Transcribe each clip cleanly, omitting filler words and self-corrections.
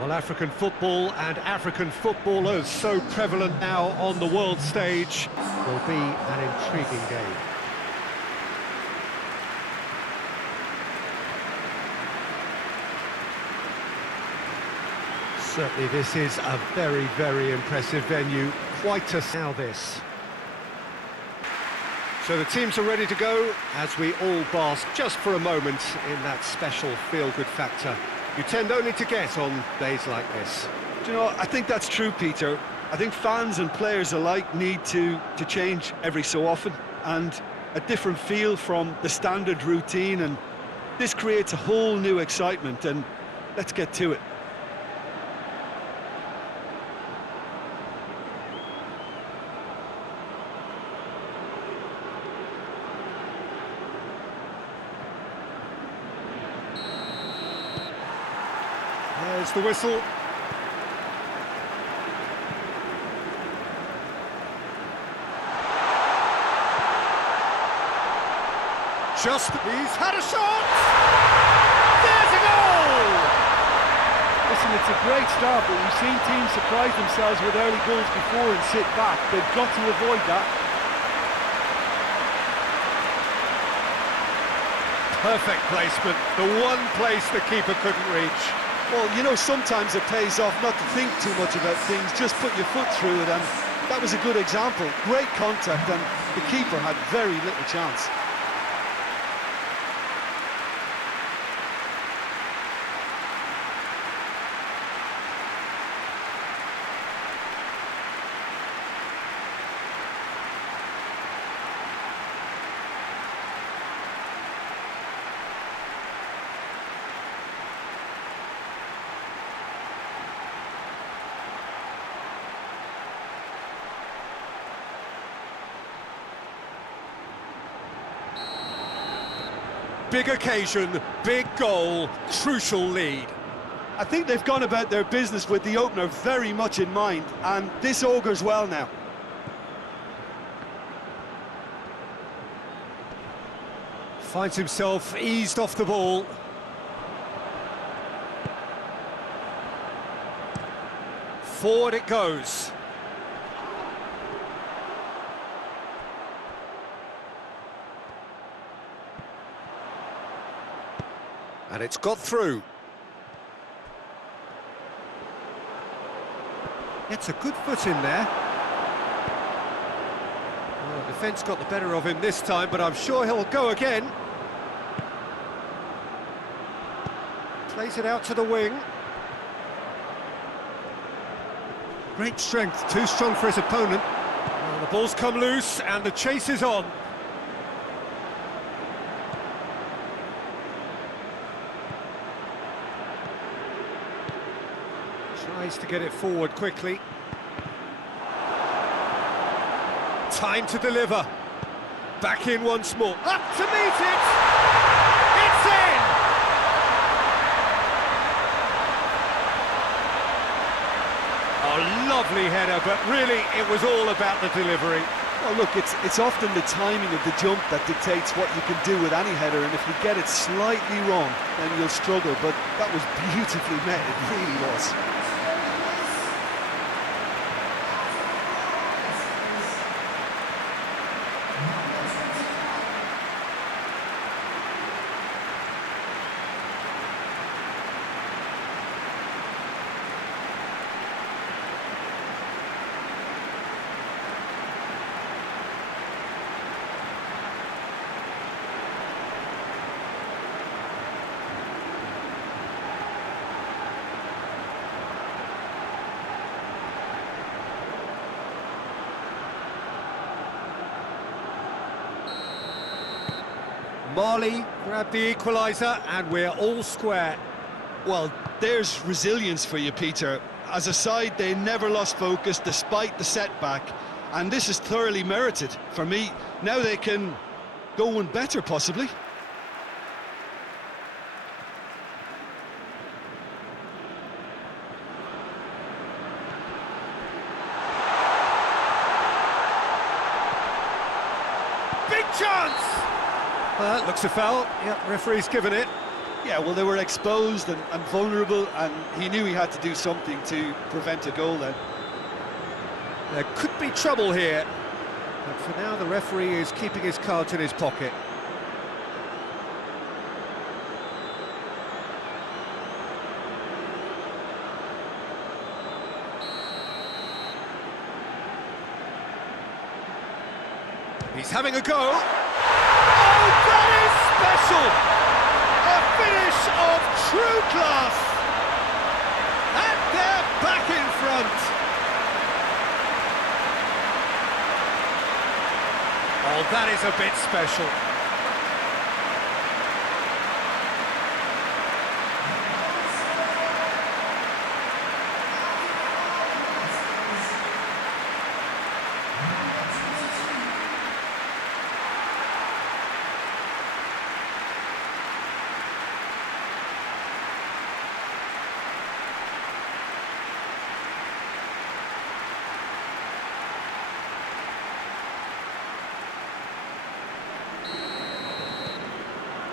Well, African football and African footballers so prevalent now on the world stage will be an intriguing game. Certainly this is a very, very impressive venue. Quite a now this. So the teams are ready to go as we all bask just for a moment in that special feel-good factor you tend only to get on days like this. Do you know, I think that's true, Peter. I think fans and players alike need to change every so often, and a different feel from the standard routine, and this creates a whole new excitement, and let's get to it. There's the whistle. He's had a shot! There's a goal! Listen, it's a great start, but we've seen teams surprise themselves with early goals before and sit back. They've got to avoid that. Perfect placement, the one place the keeper couldn't reach. Well, you know, sometimes it pays off not to think too much about things, just put your foot through it, and that was a good example. Great contact, and the keeper had very little chance. Big occasion, big goal, crucial lead. I think they've gone about their business with the opener very much in mind, and this augurs well now. Finds himself eased off the ball. Forward it goes. And it's got through. Gets a good foot in there. Well, defence got the better of him this time, but I'm sure he'll go again. Plays it out to the wing. Great strength, too strong for his opponent. Well, the ball's come loose and the chase is on. Tries to get it forward quickly. Time to deliver. Back in once more. Up to meet it! It's in! A lovely header, but really it was all about the delivery. Well, look, it's often the timing of the jump that dictates what you can do with any header, and if you get it slightly wrong, then you'll struggle, but that was beautifully met, it really was. Marley grabbed the equaliser and we're all square. Well, there's resilience for you, Peter. As a side, they never lost focus despite the setback, and this is thoroughly merited. For me, now they can go one better, possibly. Big chance! Looks a foul. Yep, referee's given it. Yeah, well, they were exposed and vulnerable, and he knew he had to do something to prevent a goal then. There could be trouble here, but for now the referee is keeping his cards in his pocket. He's having a go. Oh, that is special! A finish of true class! And they're back in front! Oh, that is a bit special.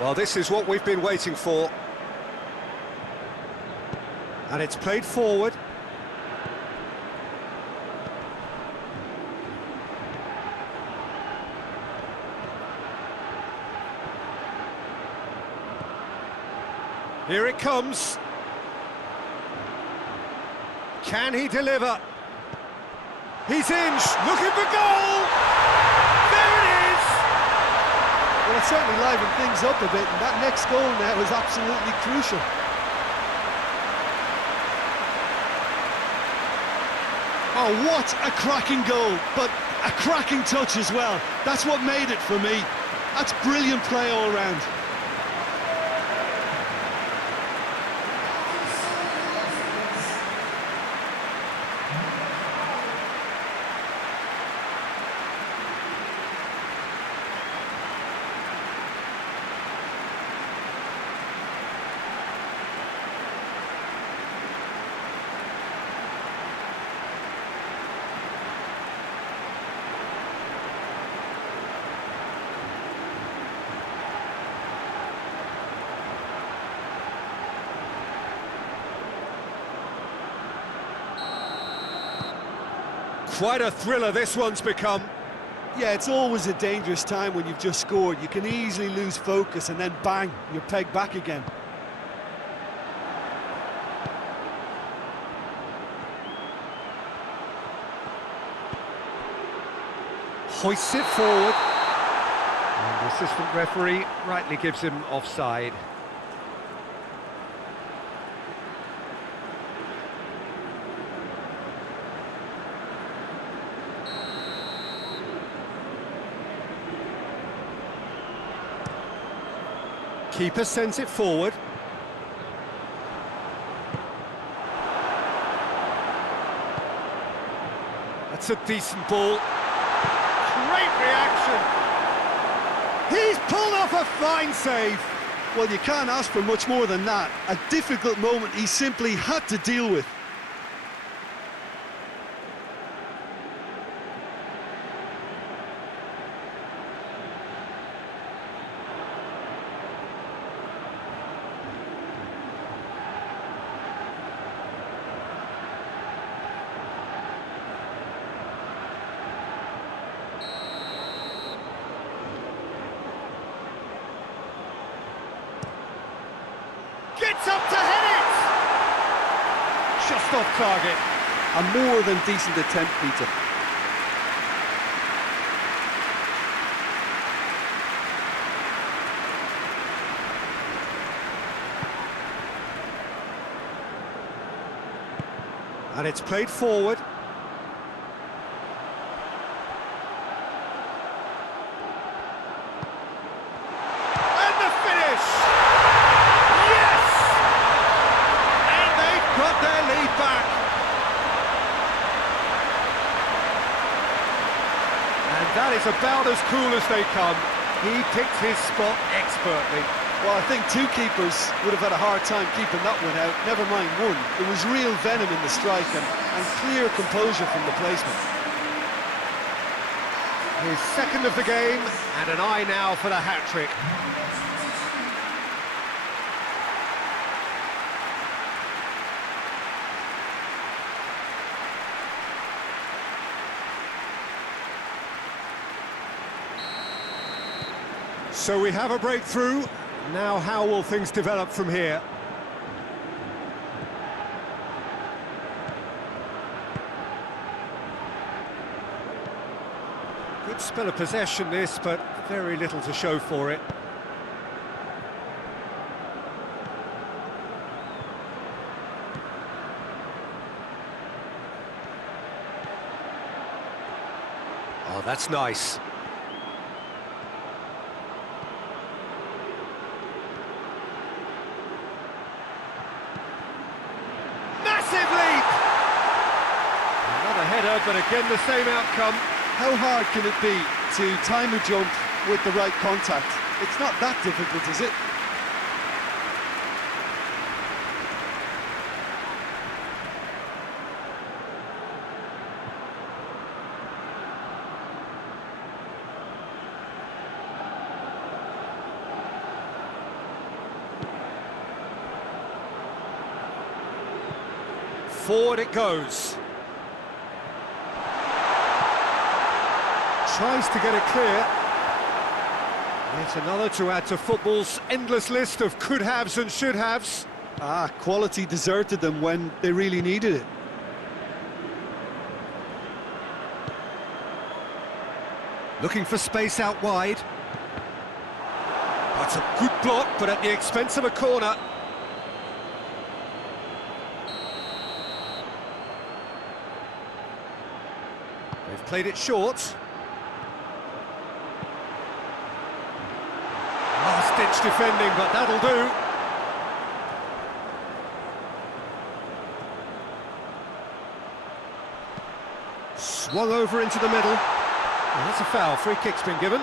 Well, this is what we've been waiting for. And it's played forward. Here it comes. Can he deliver? He's in, looking for goal! There it is! Well, it certainly livened things up a bit, and that next goal now is absolutely crucial. Oh, what a cracking goal, but a cracking touch as well. That's what made it for me. That's brilliant play all round. Quite a thriller this one's become. Yeah, it's always a dangerous time when you've just scored. You can easily lose focus and then bang, you're pegged back again. Hoists it forward. And the assistant referee rightly gives him offside. Keeper sends it forward. That's a decent ball. Great reaction. He's pulled off a fine save. Well, you can't ask for much more than that. A difficult moment he simply had to deal with. Gets up to head it! Just off target. A more than decent attempt, Peter. And it's played forward. And the finish! Yes! And they've got their lead back. And that is about as cool as they come. He picked his spot expertly. Well, I think two keepers would have had a hard time keeping that one out, never mind one. There was real venom in the strike and clear composure from the placement. His second of the game, and an eye now for the hat-trick. So we have a breakthrough. Now how will things develop from here? Good spell of possession this, but very little to show for it. Oh, that's nice. Massive leap! Another header, but again the same outcome. How hard can it be to time a jump with the right contact? It's not that difficult, is it? Forward it goes. Tries to get it clear. Yet another to add to football's endless list of could-haves and should-haves. Quality deserted them when they really needed it. Looking for space out wide. That's a good block, but at the expense of a corner. They've played it short. Last-ditch defending, but that'll do. Swung over into the middle. Well, that's a foul. Free kick's been given.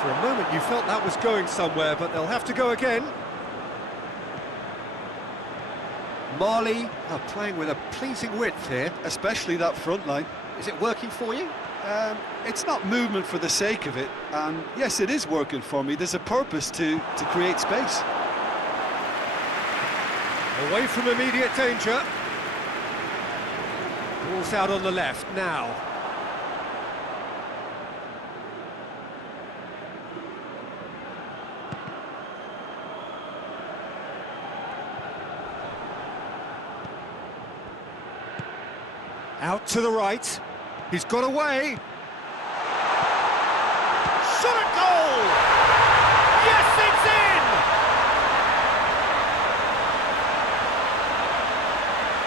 For a moment you felt that was going somewhere, but they'll have to go again. Marley are playing with a pleasing width here. Especially that front line. Is it working for you? It's not movement for the sake of it, and yes, it is working for me. There's a purpose to create space. Away from immediate danger. Ball's out on the left now. Out to the right. He's got away. Shot at goal! Yes, it's in!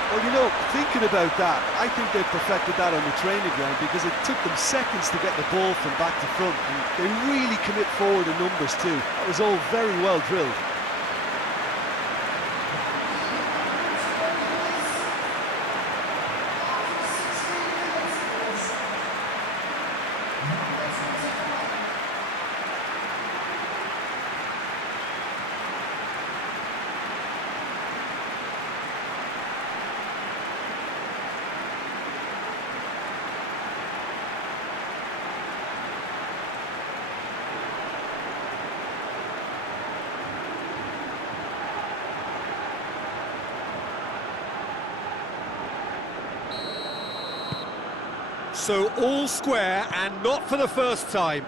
Well, you know, thinking about that, I think they perfected that on the training ground because it took them seconds to get the ball from back to front, and they really commit forward in numbers too. That was all very well drilled. So all square, and not for the first time.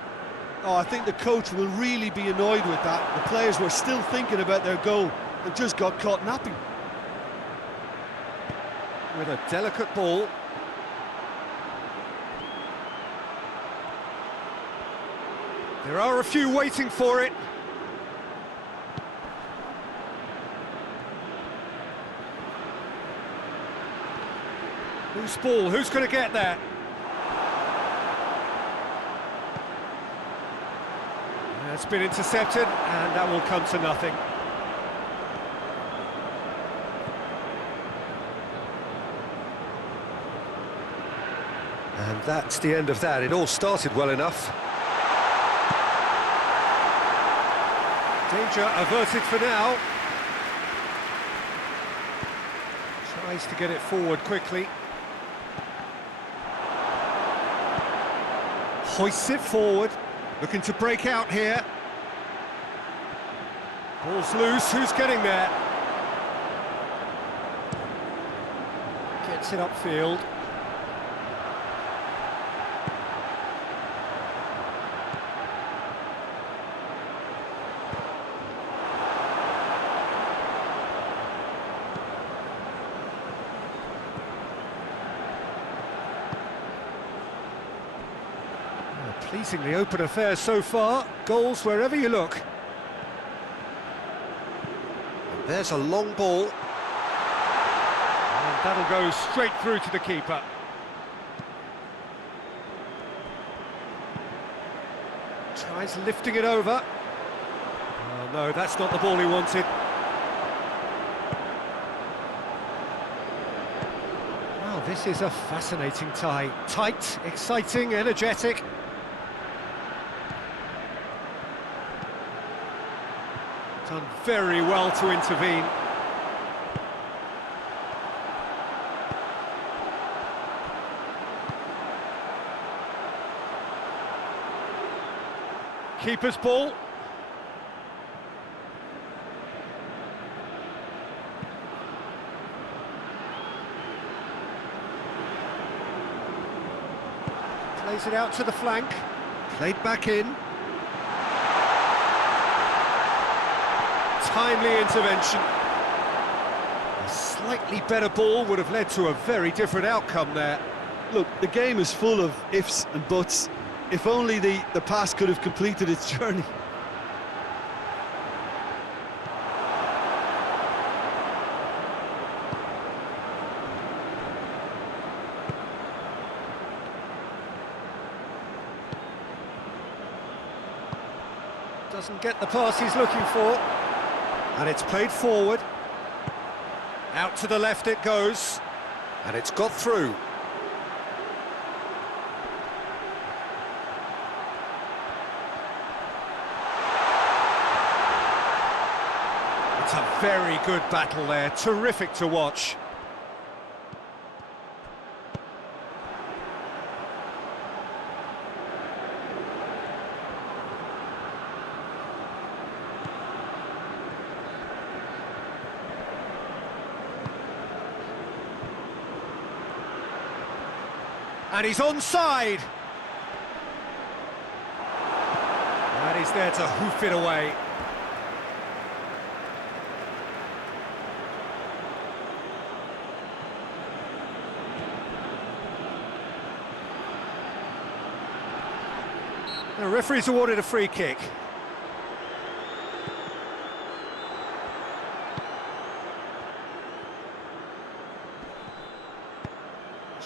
Oh, I think the coach will really be annoyed with that. The players were still thinking about their goal and just got caught napping. With a delicate ball. There are a few waiting for it. Whose ball? Who's going to get there? It's been intercepted, and that will come to nothing. And that's the end of that. It all started well enough. Danger averted for now. Tries to get it forward quickly. Hoists it forward, looking to break out here. Ball's loose, who's getting there? Gets it upfield. Pleasingly open affair so far, goals wherever you look. And there's a long ball. And that'll go straight through to the keeper. Tries lifting it over. Oh no, that's not the ball he wanted. Well, this is a fascinating tie. Tight, exciting, energetic. Done very well to intervene. Keeper's ball. Plays it out to the flank. Played back in. Timely intervention. A slightly better ball would have led to a very different outcome there. Look, the game is full of ifs and buts. If only the pass could have completed its journey. Doesn't get the pass he's looking for. And it's played forward. Out to the left it goes. And it's got through. It's a very good battle there. Terrific to watch. And he's onside. And he's there to hoof it away. The referee's awarded a free kick.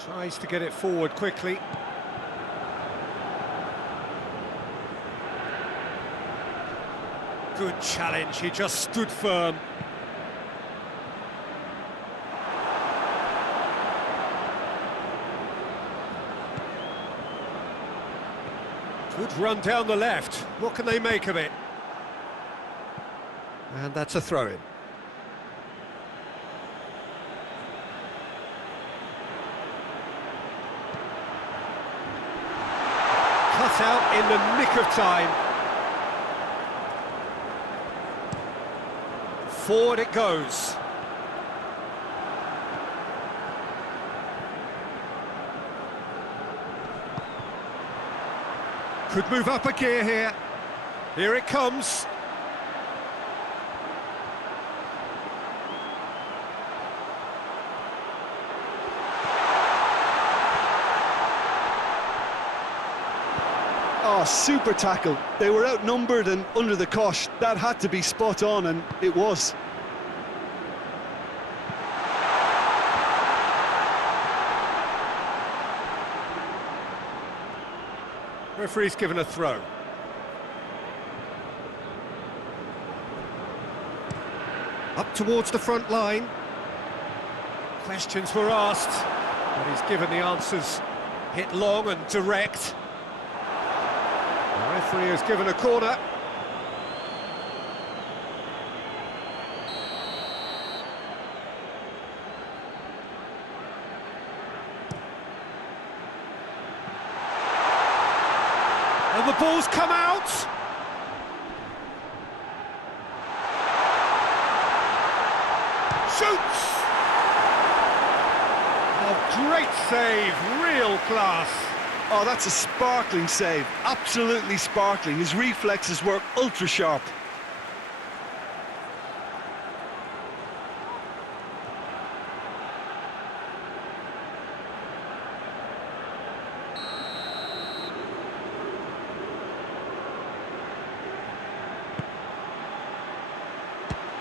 Tries to get it forward quickly. Good challenge, he just stood firm. Good run down the left. What can they make of it? And that's a throw-in. Cut out in the nick of time. Forward it goes. Could move up a gear here. Here it comes. Oh, super tackle. They were outnumbered and under the cosh. That had to be spot on, and it was. Referee's given a throw. Up towards the front line. Questions were asked, but he's given the answers. Hit long and direct. The referee has given a corner. And the ball's come out. Shoots! Oh, great save, real class. Oh, that's a sparkling save, absolutely sparkling. His reflexes were ultra sharp.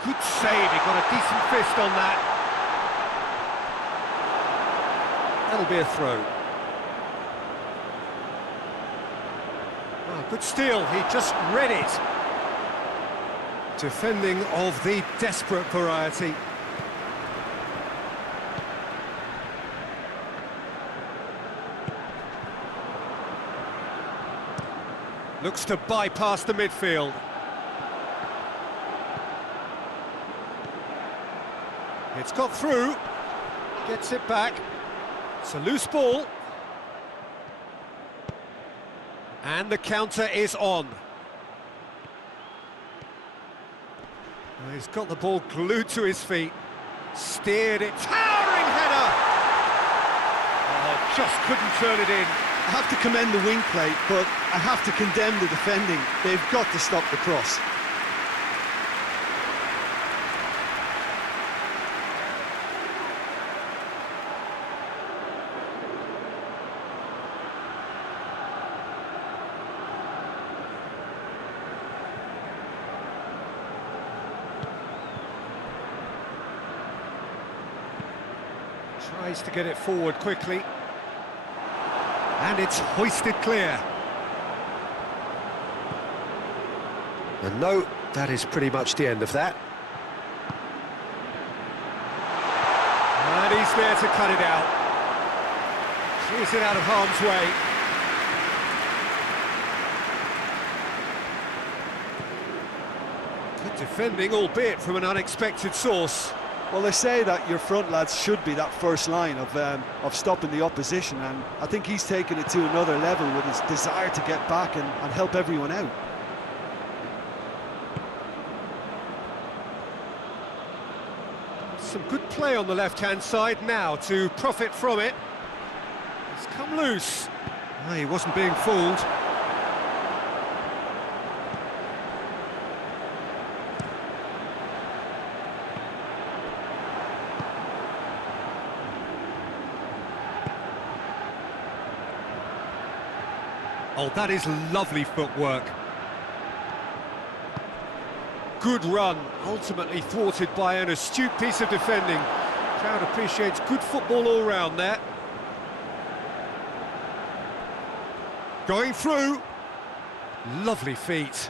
Good save, he got a decent fist on that. That'll be a throw. Oh, good steal, he just read it. Defending of the desperate variety. Looks to bypass the midfield. It's got through, gets it back. It's a loose ball. And the counter is on. Well, he's got the ball glued to his feet. Steered it, towering header! Oh, just couldn't turn it in. I have to commend the wing play, but I have to condemn the defending. They've got to stop the cross. Tries to get it forward quickly. And it's hoisted clear. And no, that is pretty much the end of that. And he's there to cut it out. Clears it out of harm's way. Good defending, albeit from an unexpected source. Well, they say that your front lads should be that first line of stopping the opposition, and I think he's taken it to another level with his desire to get back and help everyone out. Some good play on the left-hand side now to profit from it. It's come loose. No, he wasn't being fooled. Oh, that is lovely footwork. Good run, ultimately thwarted by an astute piece of defending. Crowd appreciates good football all round there. Going through. Lovely feet.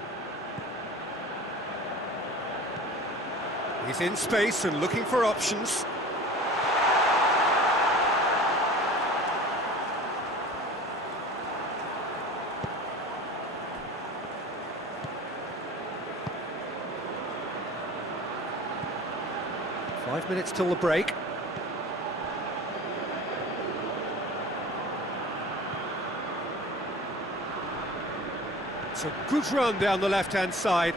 He's in space and looking for options. Five minutes till the break. It's a good run down the left-hand side.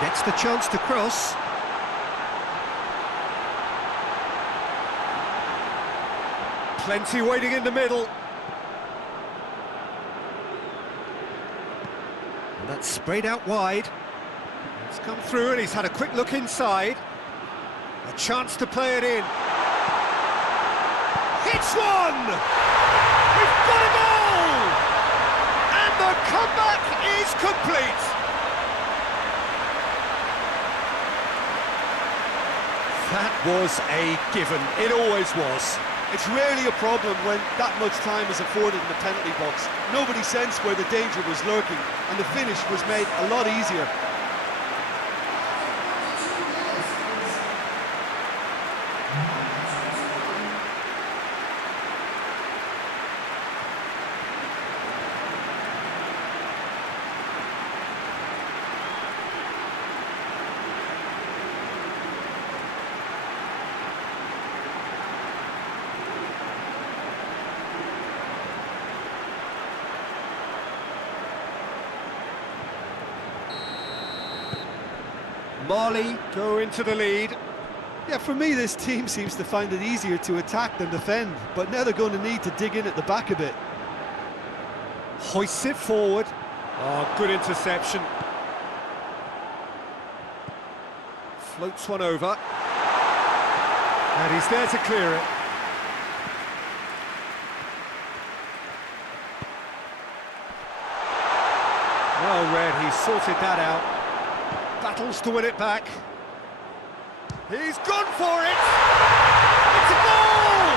Gets the chance to cross. Plenty waiting in the middle. And that's sprayed out wide. It's come through and he's had a quick look inside. A chance to play it in. Hits one! We've got a goal! And the comeback is complete! That was a given. It always was. It's rarely a problem when that much time is afforded in the penalty box. Nobody sensed where the danger was lurking, and the finish was made a lot easier. Mali go into the lead. Yeah, for me, this team seems to find it easier to attack than defend, but now they're going to need to dig in at the back a bit. Hoists it forward. Oh, good interception. Floats one over. And he's there to clear it. Well read, he's sorted that out. Battles to win it back. He's gone for it! It's a goal!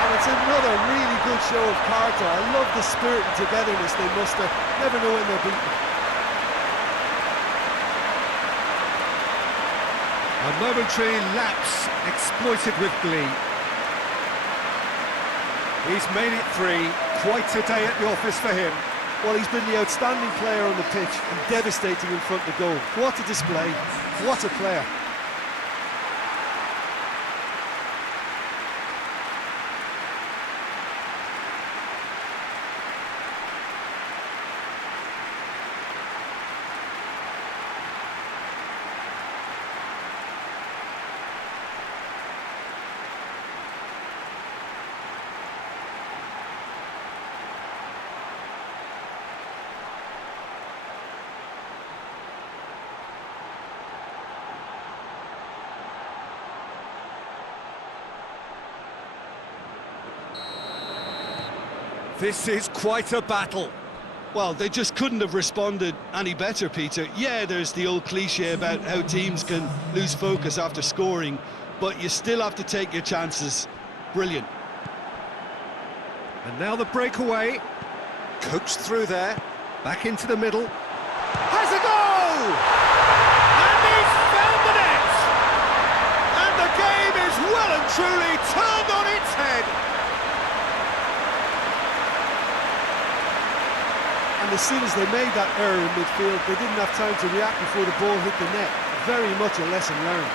And it's another really good show of character. I love the spirit and togetherness they muster. Never know when they're beaten. A momentary lapse exploited with glee. He's made it 3. Quite a day at the office for him. Well, he's been the outstanding player on the pitch and devastating in front of goal. What a display. What a player. This is quite a battle. Well, they just couldn't have responded any better, Peter. Yeah, there's the old cliche about how teams can lose focus after scoring, but you still have to take your chances. Brilliant. And now the breakaway. Coaxed through there. Back into the middle. Has a goal! And he's found the net! And the game is well and truly turned on its head. And as soon as they made that error in midfield, they didn't have time to react before the ball hit the net. Very much a lesson learned.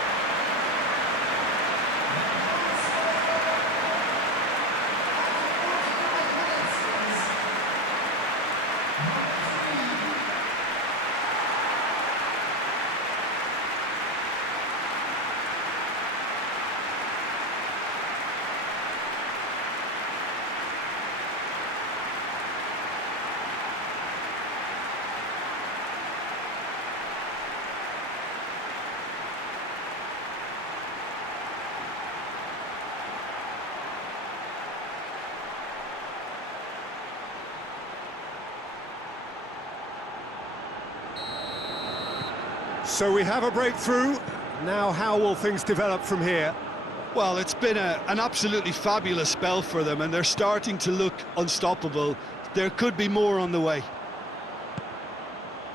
So we have a breakthrough. Now how will things develop from here? Well, it's been an absolutely fabulous spell for them, and they're starting to look unstoppable. There could be more on the way.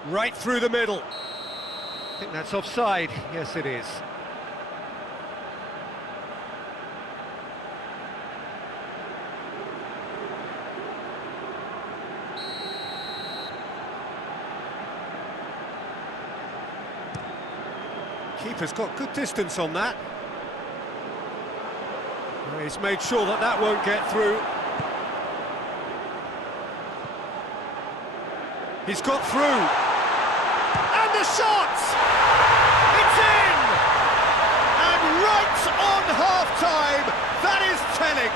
Right through the middle. I think that's offside. Yes, it is. Keeper's got good distance on that. He's made sure that that won't get through. He's got through. And the shot! It's in! And right on half-time, that is telling.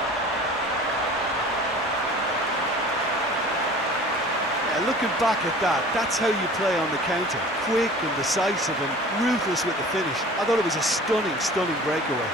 Yeah, looking back at that, that's how you play on the counter. Quick and decisive and ruthless with the finish. I thought it was a stunning, stunning breakaway.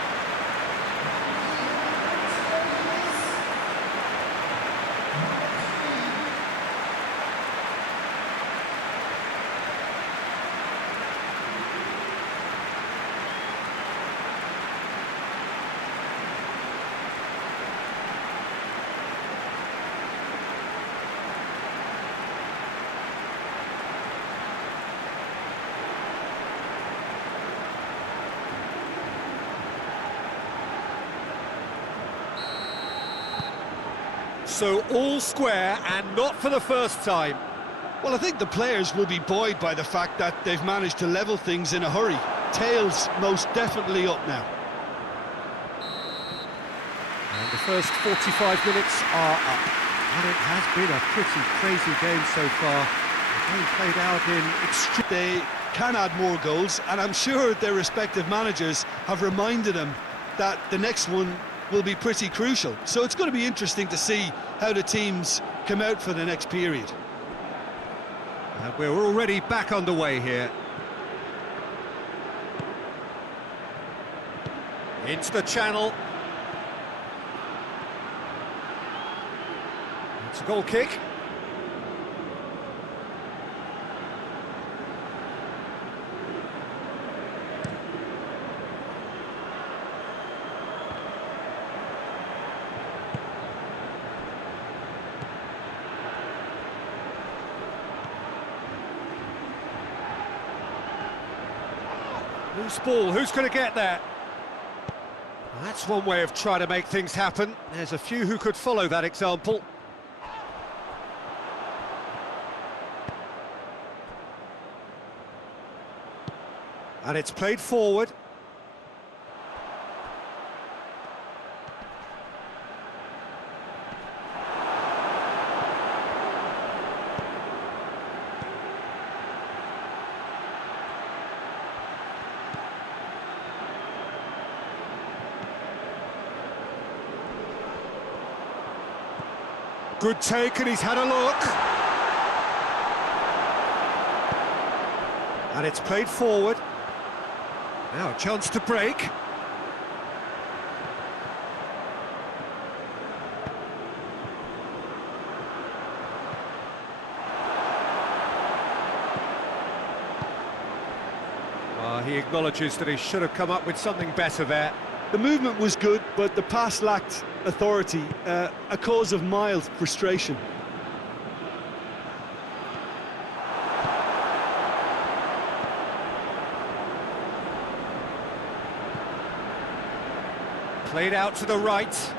So all square, and not for the first time. Well, I think the players will be buoyed by the fact that they've managed to level things in a hurry. Tails most definitely up now. And the first 45 minutes are up. And it has been a pretty crazy game so far. The game played out in extreme... They can add more goals, and I'm sure their respective managers have reminded them that the next one will be pretty crucial. So it's going to be interesting to see how the teams come out for the next period. And we're already back underway here. Into the channel. It's a goal kick. Loose ball, who's going to get there? Well, that's one way of trying to make things happen. There's a few who could follow that example. And it's played forward. Good take, and he's had a look. And it's played forward. Now a chance to break. Well, he acknowledges that he should have come up with something better there. The movement was good, but the pass lacked authority, a cause of mild frustration. Played out to the right.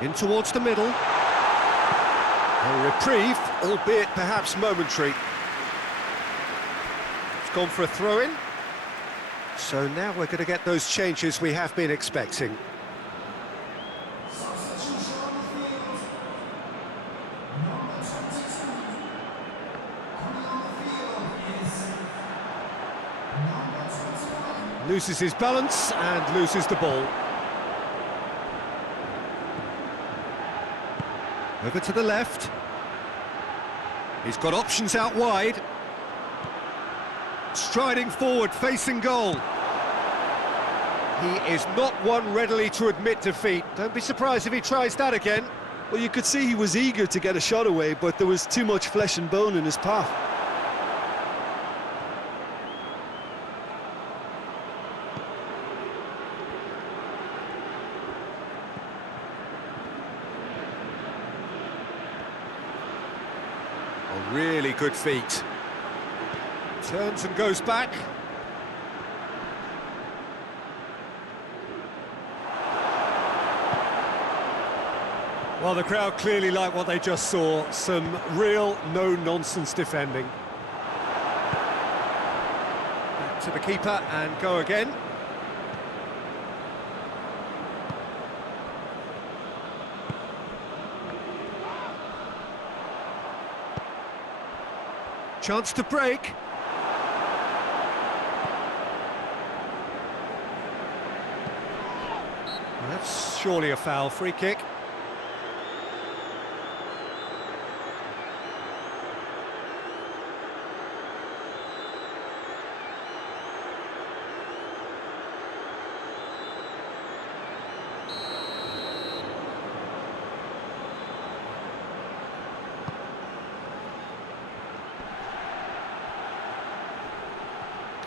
In towards the middle. A reprieve, albeit perhaps momentary. It's gone for a throw-in. So now we're going to get those changes we have been expecting. Loses his balance and loses the ball. Over to the left. He's got options out wide. Striding forward, facing goal. He is not one readily to admit defeat. Don't be surprised if he tries that again. Well, you could see he was eager to get a shot away, but there was too much flesh and bone in his path. A really good feat. Turns and goes back. Well, the crowd clearly like what they just saw. Some real no-nonsense defending. Back to the keeper and go again. Chance to break. That's surely a foul. Free kick.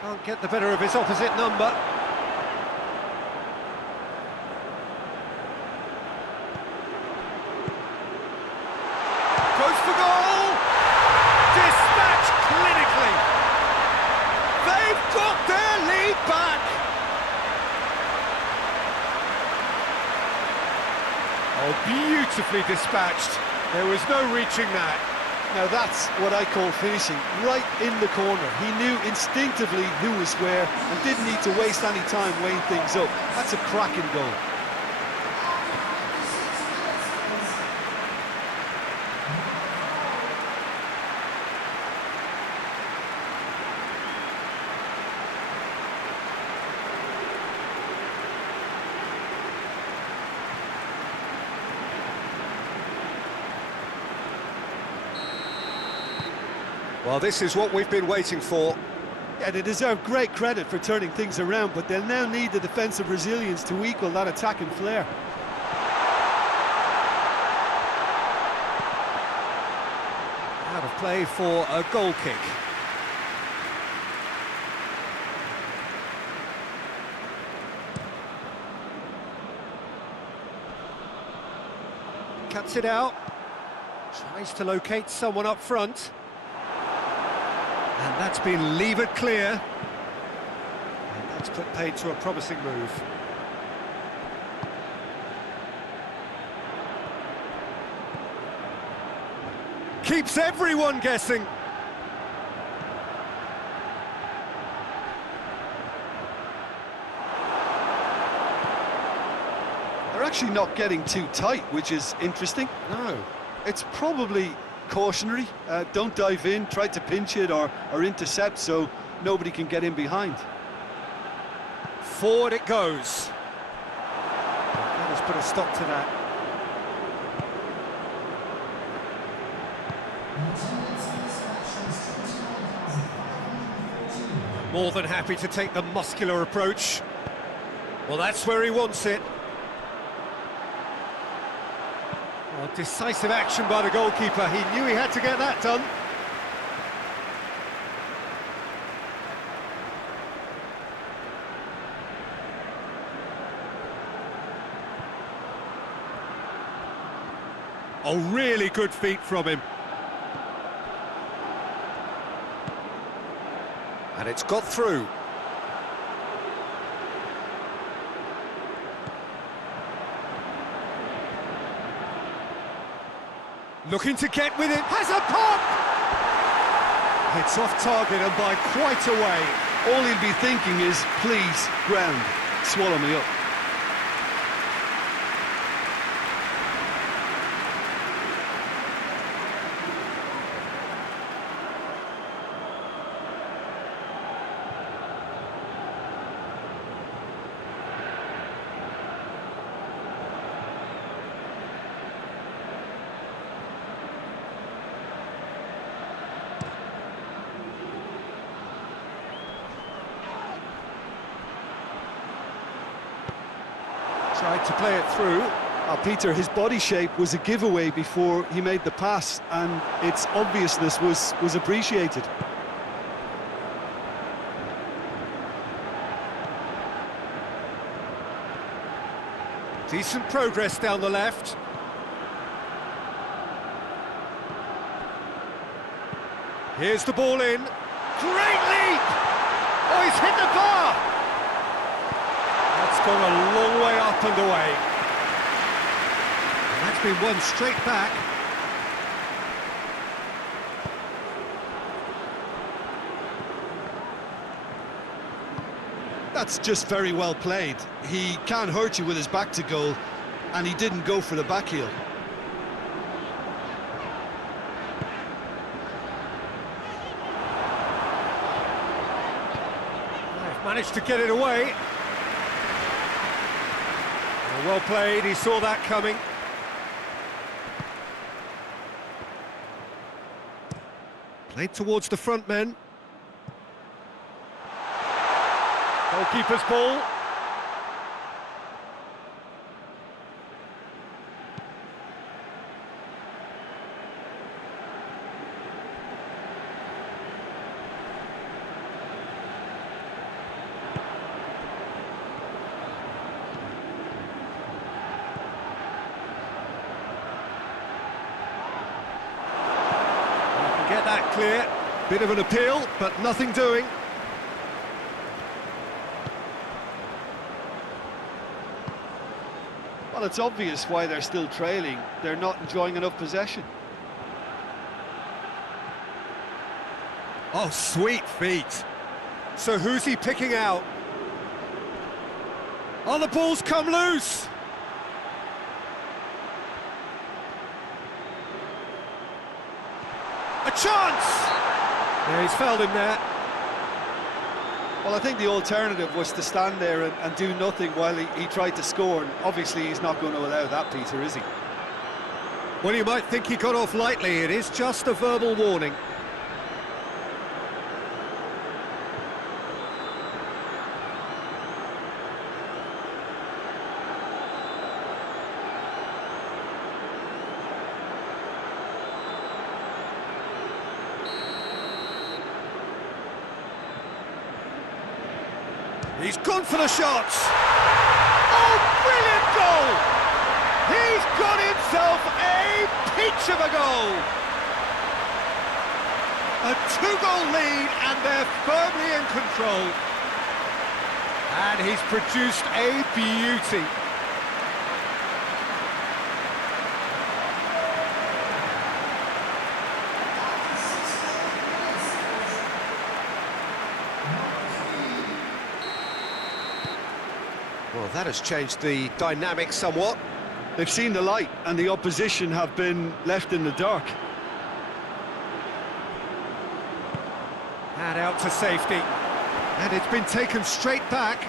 Can't get the better of his opposite number. Goes for goal! Dispatched clinically! They've got their lead back! Oh, beautifully dispatched. There was no reaching that. Now that's what I call finishing, right in the corner. He knew instinctively who was where and didn't need to waste any time weighing things up. That's a cracking goal. Well, this is what we've been waiting for. Yeah, they deserve great credit for turning things around, but they'll now need the defensive resilience to equal that attacking flair. Out of play for a goal kick. Cuts it out. Tries to locate someone up front. And that's been levered clear. And that's put paid to a promising move. Keeps everyone guessing. They're actually not getting too tight, which is interesting. No. It's probably cautionary. Don't dive in, try to pinch it or intercept so nobody can get in behind. Forward it goes. That has put a stop to that. More than happy to take the muscular approach. Well, that's where he wants it. Well, decisive action by the goalkeeper. He knew he had to get that done. Oh, really good feet from him. And it's got through. Looking to get with it, has a pop! It's off target and by quite a way. All he'll be thinking is, please, ground, swallow me up. Tried to play it through. Peter, his body shape was a giveaway before he made the pass, and its obviousness was appreciated. Decent progress down the left. Here's the ball in. Great leap! Oh, he's hit the bar! That's gone a long way up and away. And that's been won straight back. That's just very well played. He can't hurt you with his back to goal, and he didn't go for the back heel. They've managed to get it away. Well played, he saw that coming. Played towards the front men. Goalkeeper's ball. Get that clear. Bit of an appeal, but nothing doing. Well, it's obvious why they're still trailing. They're not enjoying enough possession. Oh, sweet feet. So who's he picking out? Oh, the ball's come loose. A chance! Yeah, he's fouled him there. Well, I think the alternative was to stand there and do nothing while he tried to score, and obviously he's not going to allow that, Peter, is he? Well, you might think he got off lightly. It is just a verbal warning. He's gone for the shots. Oh, brilliant goal! He's got himself a peach of a goal. A two-goal lead, and they're firmly in control. And he's produced a beauty. Well, that has changed the dynamic somewhat. They've seen the light, and the opposition have been left in the dark. And out to safety. And it's been taken straight back.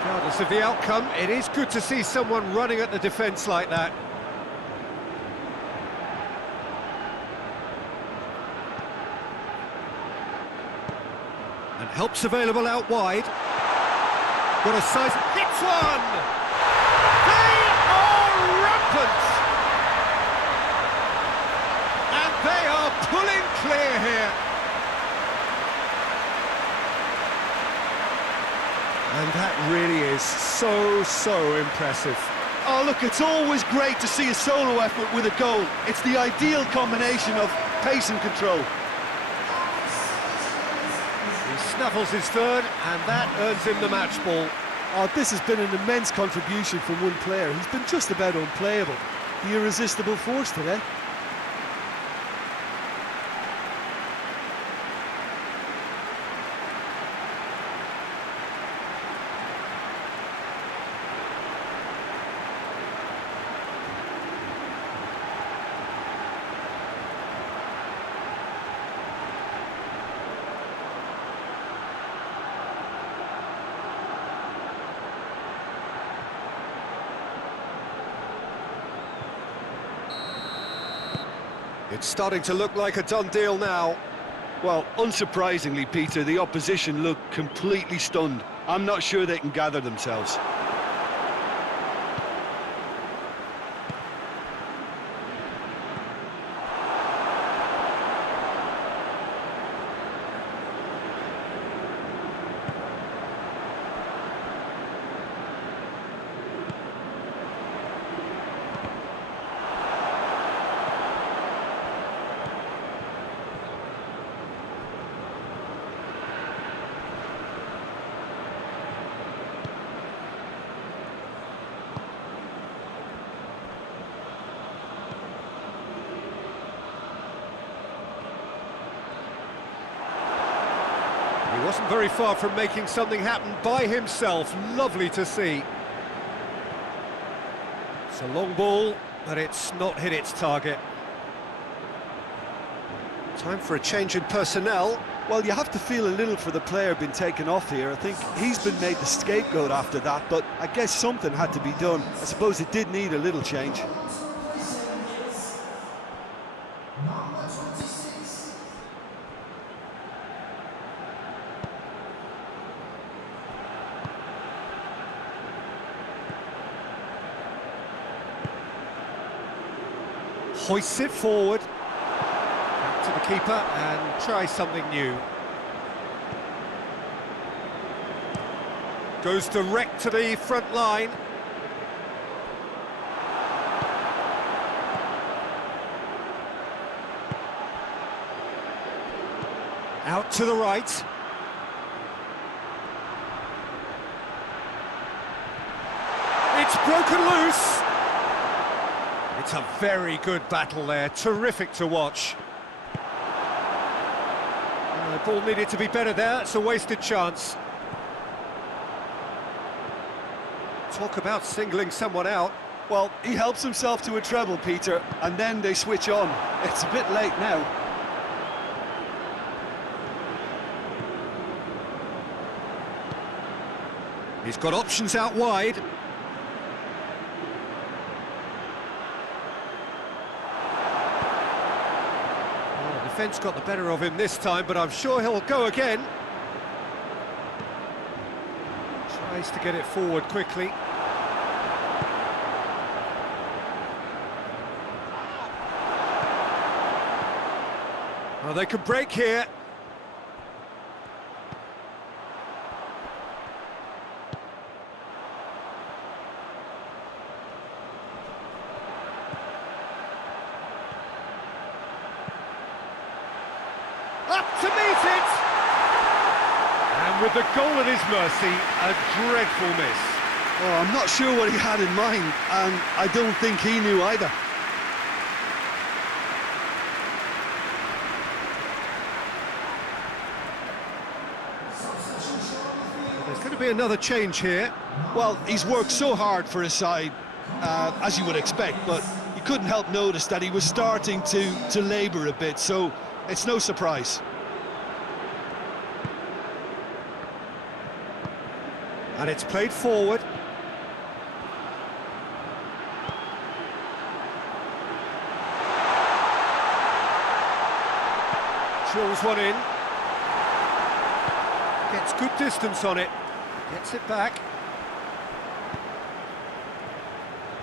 Regardless of the outcome, it is good to see someone running at the defence like that. And help's available out wide. What a size... Hits one! They are rampant! And they are pulling clear here. And that really is so impressive. Oh, look, it's always great to see a solo effort with a goal. It's the ideal combination of pace and control. He snaffles his third, and that earns him the match ball. Oh, this has been an immense contribution from one player. He's been just about unplayable. The irresistible force today. It's starting to look like a done deal now. Well, unsurprisingly, Peter, the opposition look completely stunned. I'm not sure they can gather themselves. He wasn't very far from making something happen by himself. Lovely to see. It's a long ball, but it's not hit its target. Time for a change in personnel. Well, you have to feel a little for the player being taken off here. I think he's been made the scapegoat after that, but I guess something had to be done. I suppose it did need a little change. Hoists it forward. Back to the keeper and try something new. Goes direct to the front line. Out to the right. It's broken loose. It's a very good battle there, terrific to watch. The ball needed to be better there, it's a wasted chance. Talk about singling someone out. Well, he helps himself to a treble, Peter, and then they switch on. It's a bit late now. He's got options out wide. Defence got the better of him this time, but I'm sure he'll go again. Tries to get it forward quickly. Well, they could break here. Up to meet it! And with the goal at his mercy, a dreadful miss. Oh, I'm not sure what he had in mind, and I don't think he knew either. There's going to be another change here. Well, he's worked so hard for his side, as you would expect, but you couldn't help notice that he was starting to labour a bit, so it's no surprise. And it's played forward. Drills one in. Gets good distance on it. Gets it back.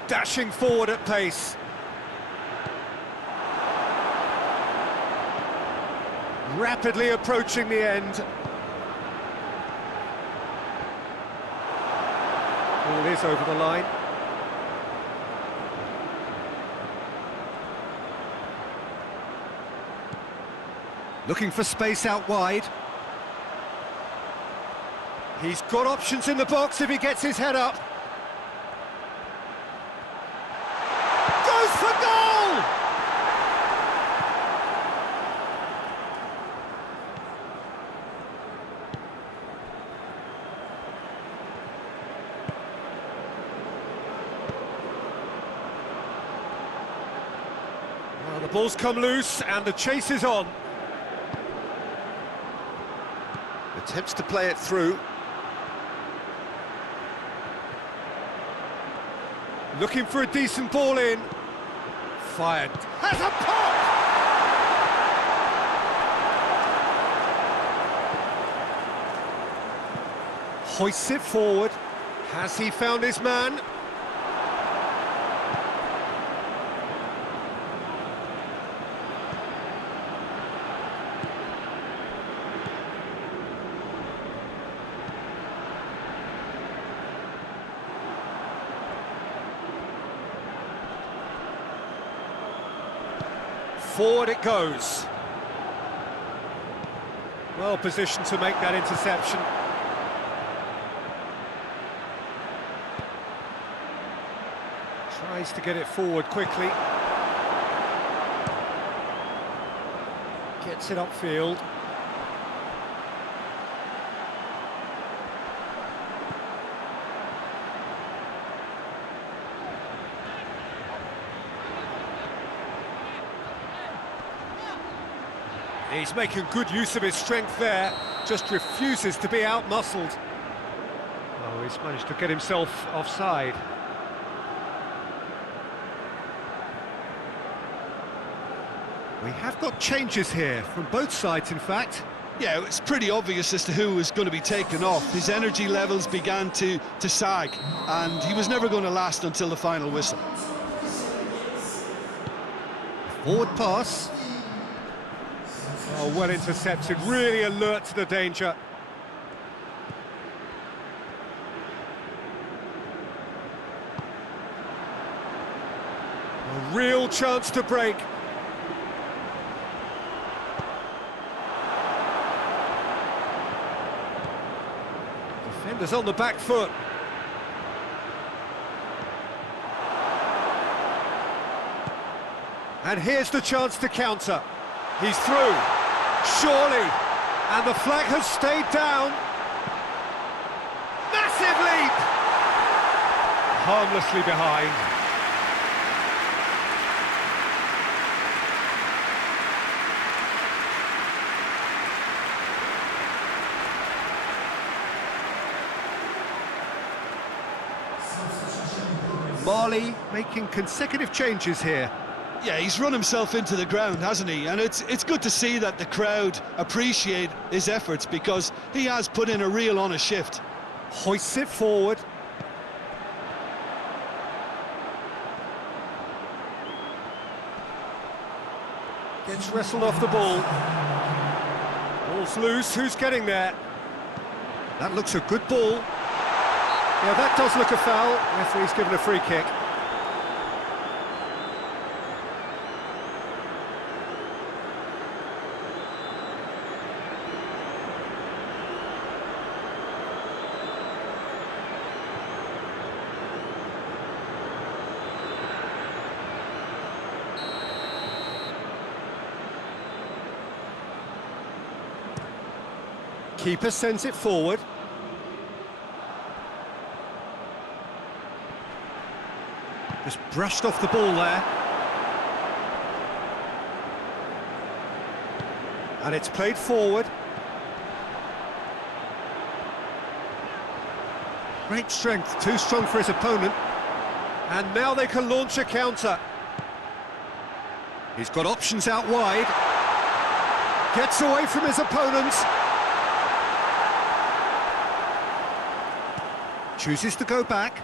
Dashing forward at pace. Rapidly approaching the end. Ball is over the line. Looking for space out wide. He's got options in the box if he gets his head up. Goes for goal! Well, the ball's come loose and the chase is on. Attempts to play it through. Looking for a decent ball in. Fired. Has a pop! Hoists it forward. Has he found his man? Forward it goes. Well positioned to make that interception. Tries to get it forward quickly. Gets it upfield. He's making good use of his strength there, just refuses to be out-muscled. Oh, he's managed to get himself offside. We have got changes here, from both sides in fact. Yeah, it's pretty obvious as to who was going to be taken off. His energy levels began to sag, and he was never going to last until the final whistle. Forward pass. Oh, well intercepted, really alert to the danger. A real chance to break. Defenders on the back foot. And here's the chance to counter. He's through. Surely, and the flag has stayed down. Massive leap! Harmlessly behind. Marley making consecutive changes here. Yeah, he's run himself into the ground, hasn't he? And it's good to see that the crowd appreciate his efforts, because he has put in a real honest shift. Hoists it forward. Gets wrestled off the ball. Ball's loose, who's getting there? That looks a good ball. Yeah, that does look a foul. Referee's given a free kick. Keeper sends it forward. Just brushed off the ball there. And it's played forward. Great strength, too strong for his opponent. And now they can launch a counter. He's got options out wide. Gets away from his opponent. Chooses to go back.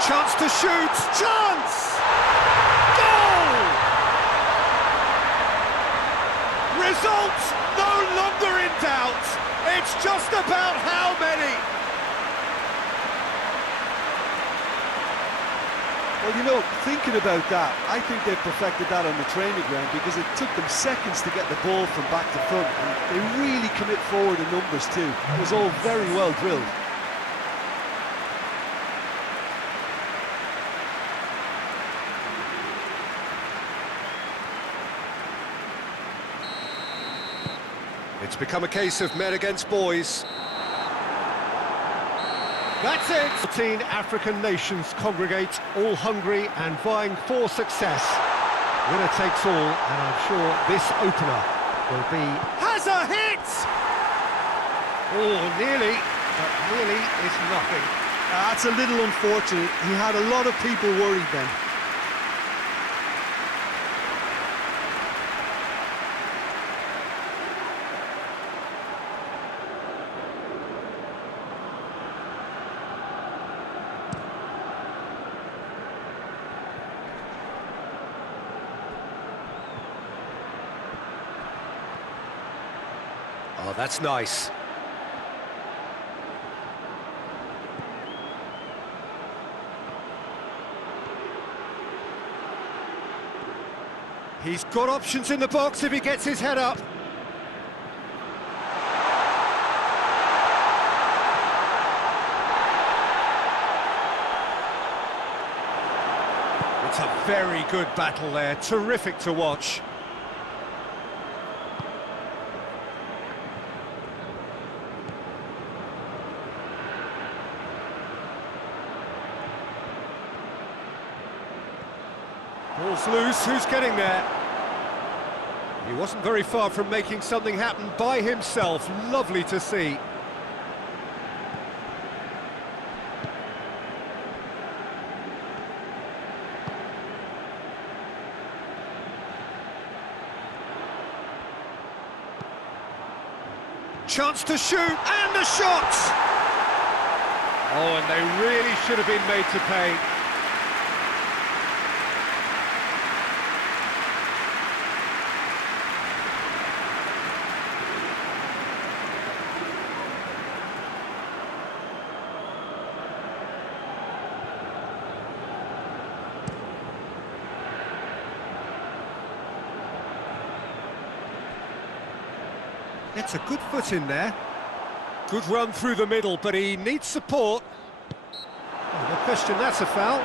Chance to shoot! Chance! Goal! Result no longer in doubt. It's just about how many. Well, you know, thinking about that, I think they've perfected that on the training ground because it took them seconds to get the ball from back to front, and they really commit forward in numbers too. It was all very well drilled. It's become a case of men against boys. That's it! 14 African nations congregate, all hungry and vying for success. Winner takes all, and I'm sure this opener will be... Has a hit! Oh, nearly, but nearly is nothing. That's a little unfortunate. He had a lot of people worried then. Oh, that's nice. He's got options in the box if he gets his head up. It's a very good battle there, terrific to watch. Ball's loose, who's getting there? He wasn't very far from making something happen by himself. Lovely to see. Chance to shoot, and the shot! Oh, and they really should have been made to pay. Gets a good foot in there. Good run through the middle, but he needs support. Oh, no question, that's a foul.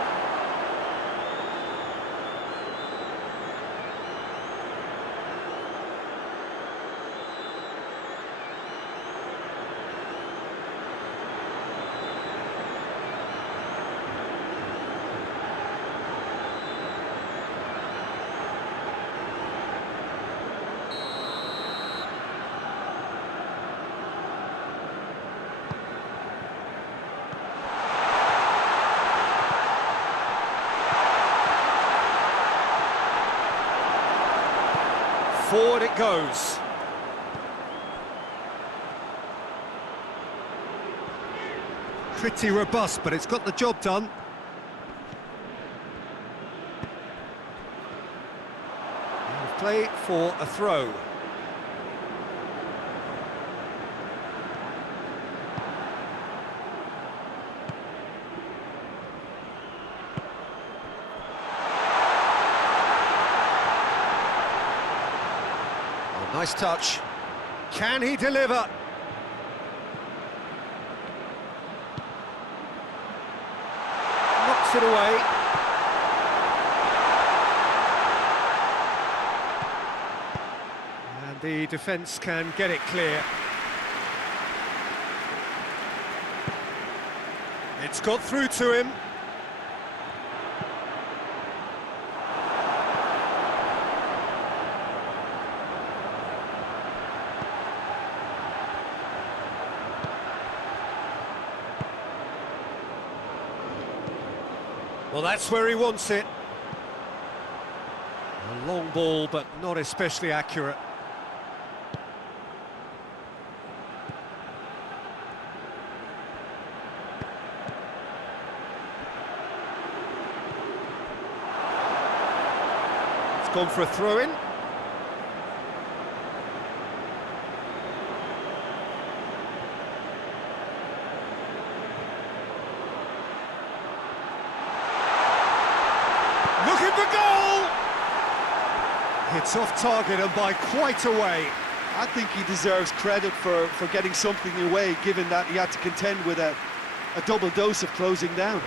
Forward it goes. Pretty robust, but it's got the job done. Play for a throw. Oh, nice touch. Can he deliver? Knocks it away. And the defence can get it clear. It's got through to him. Well, that's where he wants it. A long ball, but not especially accurate. It's gone for a throw-in. Looking for goal! It's off target and by quite a way. I think he deserves credit for getting something away, given that he had to contend with a double dose of closing down.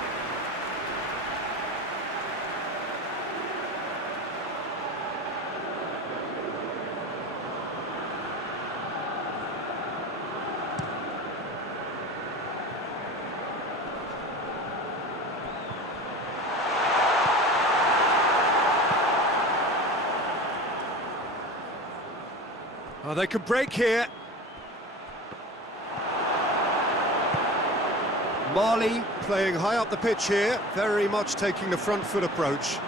Oh, they could break here. Marley playing high up the pitch here, very much taking the front foot approach.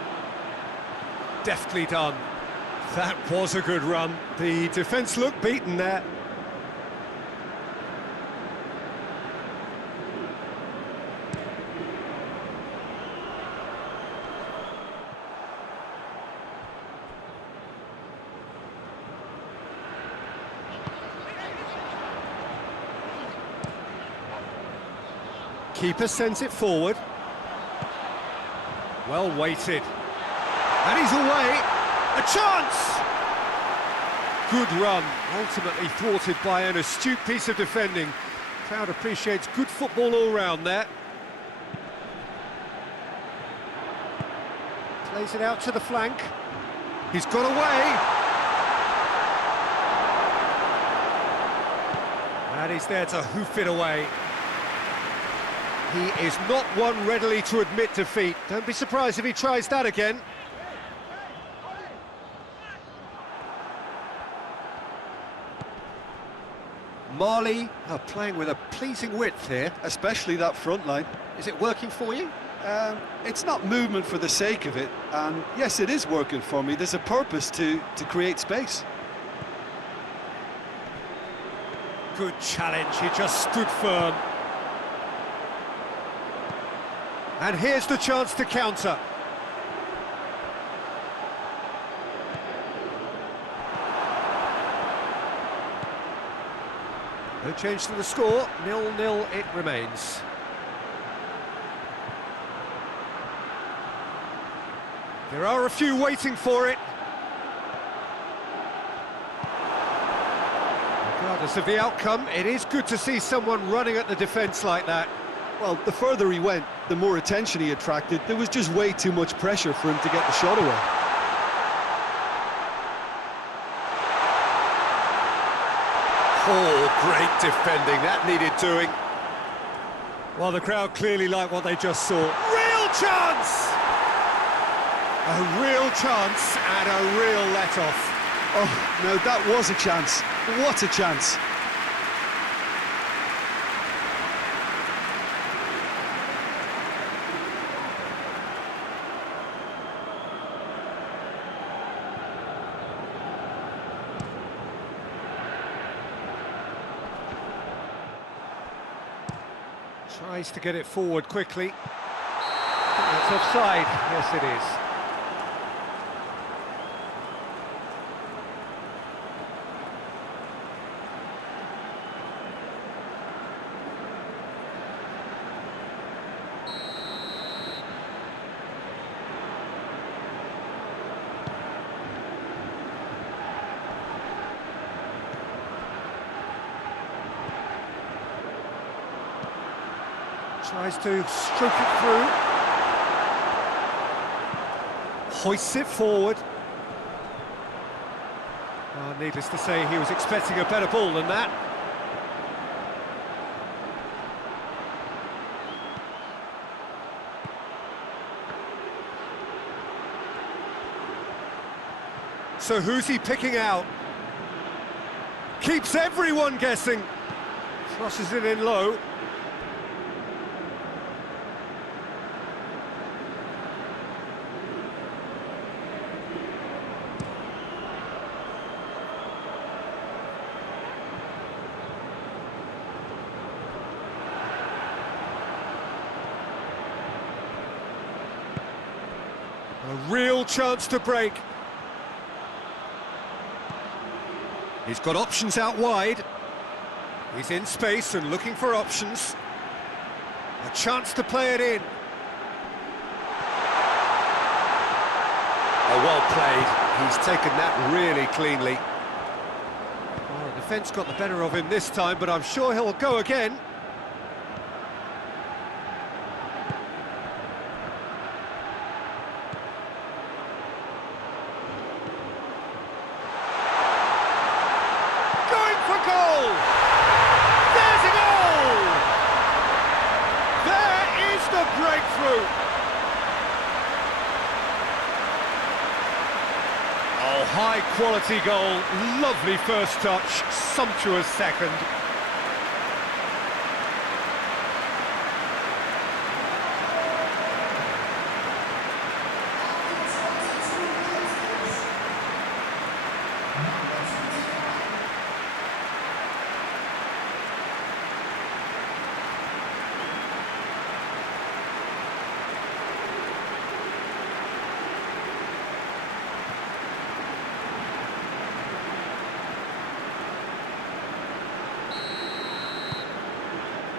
Deftly done. That was a good run. The defence looked beaten there. Keeper sends it forward. Well weighted. And he's away. A chance! Good run, ultimately thwarted by an astute piece of defending. Crowd appreciates good football all round there. Plays it out to the flank. He's got away. And he's there to hoof it away. He is not one readily to admit defeat. Don't be surprised if he tries that again. Marley are playing with a pleasing width here. Especially that front line. Is it working for you? It's not movement for the sake of it, and yes, it is working for me. There's a purpose to create space. Good challenge, he just stood firm. And here's the chance to counter. No change to the score, 0-0 it remains. There are a few waiting for it. Regardless of the outcome, it is good to see someone running at the defence like that. Well, the further he went, the more attention he attracted. There was just way too much pressure for him to get the shot away. Oh, great defending, that needed doing. Well, the crowd clearly like what they just saw. Real chance! A real chance and a real let-off. Oh, no, that was a chance. What a chance. Tries to get it forward quickly. That's offside. Yes, it is. Tries to stroke it through. Hoists it forward. Oh, needless to say, he was expecting a better ball than that. So who's he picking out? Keeps everyone guessing. Crosses it in low. A real chance to break. He's got options out wide. He's in space and looking for options. A chance to play it in. Oh, well played. He's taken that really cleanly. Oh, the defence got the better of him this time, but I'm sure he'll go again. Goal! There's a goal! There is the breakthrough! Oh, high quality goal, lovely first touch, sumptuous second.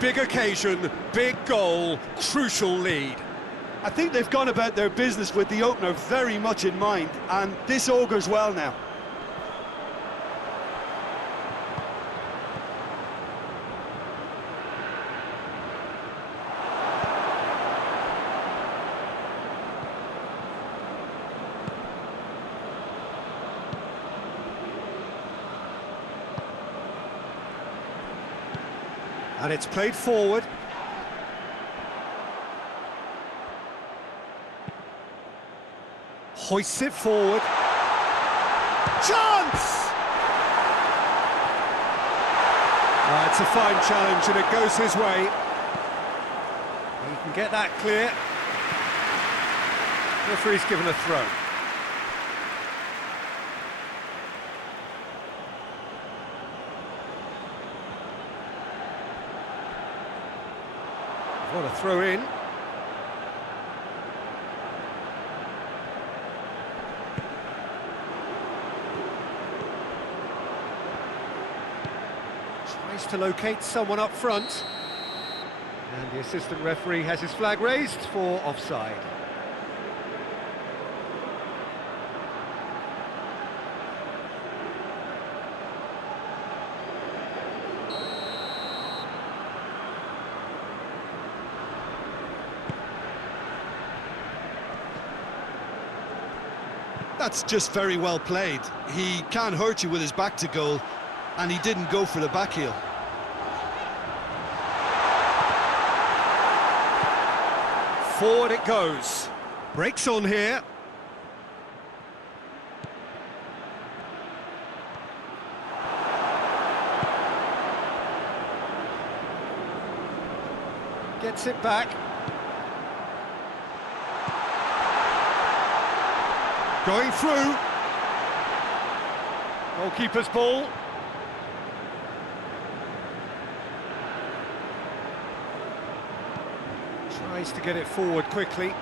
Big occasion, big goal, crucial lead. I think they've gone about their business with the opener very much in mind, and this augurs well now. And it's played forward. Hoists it forward. Chance! It's a fine challenge and it goes his way. He can get that clear. Referee's given a throw. What a throw in. Tries to locate someone up front. And the assistant referee has his flag raised for offside. That's just very well played. He can't hurt you with his back to goal, and he didn't go for the back heel. Forward it goes. Breaks on here. Gets it back. Going through. Goalkeeper's ball. Tries to get it forward quickly.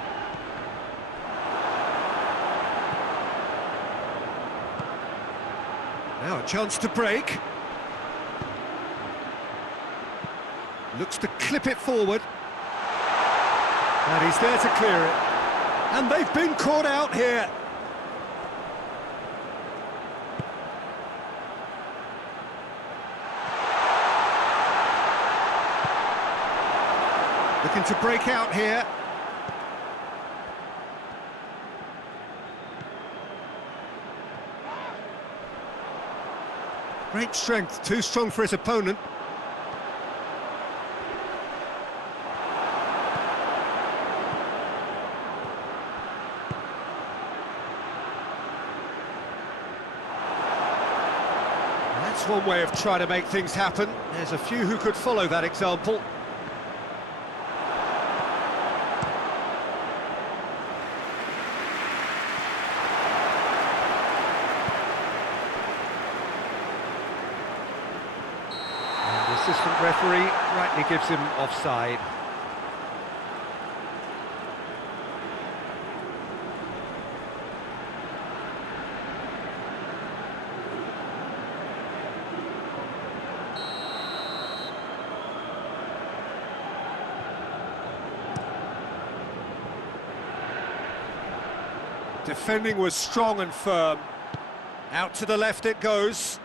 Now a chance to break. Looks to clip it forward. And he's there to clear it. And they've been caught out here. The Looking to break out here. Great strength, too strong for his opponent. That's one way of trying to make things happen. There's a few who could follow that example. And the assistant referee rightly gives him offside. Defending was strong and firm. Out to the left it goes.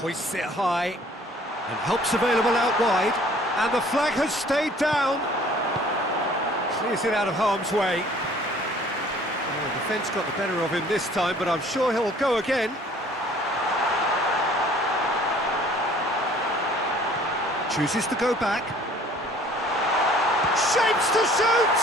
Hoists it high. And help's available out wide. And the flag has stayed down. Clears it out of harm's way. Well, the defence got the better of him this time, but I'm sure he'll go again. Chooses to go back. Shapes to shoot!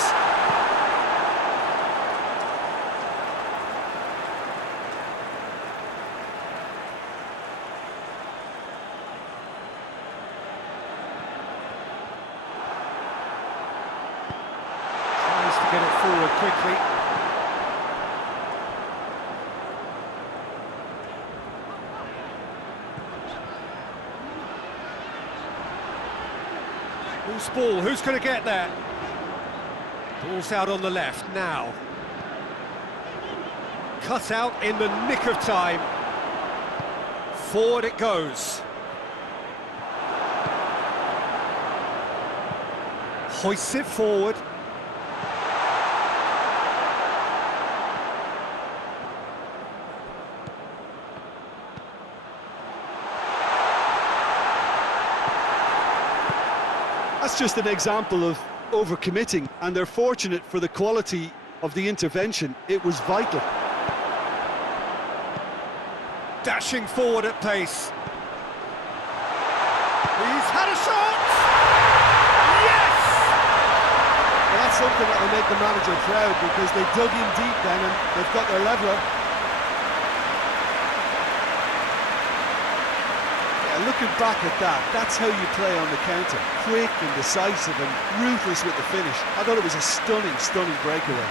Tries to get it forward quickly. Loose ball, who's going to get there? Ball's out on the left now. Cut out in the nick of time. Forward it goes. Hoists it forward. That's just an example of overcommitting, and they're fortunate for the quality of the intervention. It was vital. Dashing forward at pace. He's had a shot! Yes! Well, that's something that will make the manager proud, because they dug in deep then and they've got their leveller. Yeah, looking back at that, that's how you play on the counter. Quick and decisive and ruthless with the finish. I thought it was a stunning, stunning breakaway.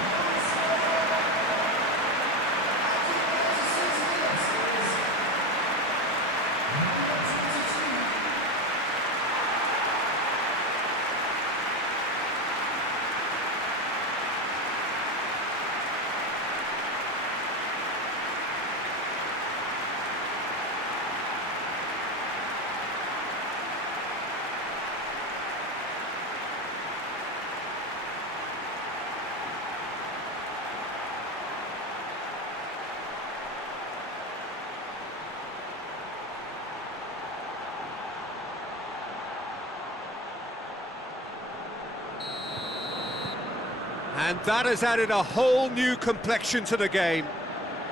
And that has added a whole new complexion to the game.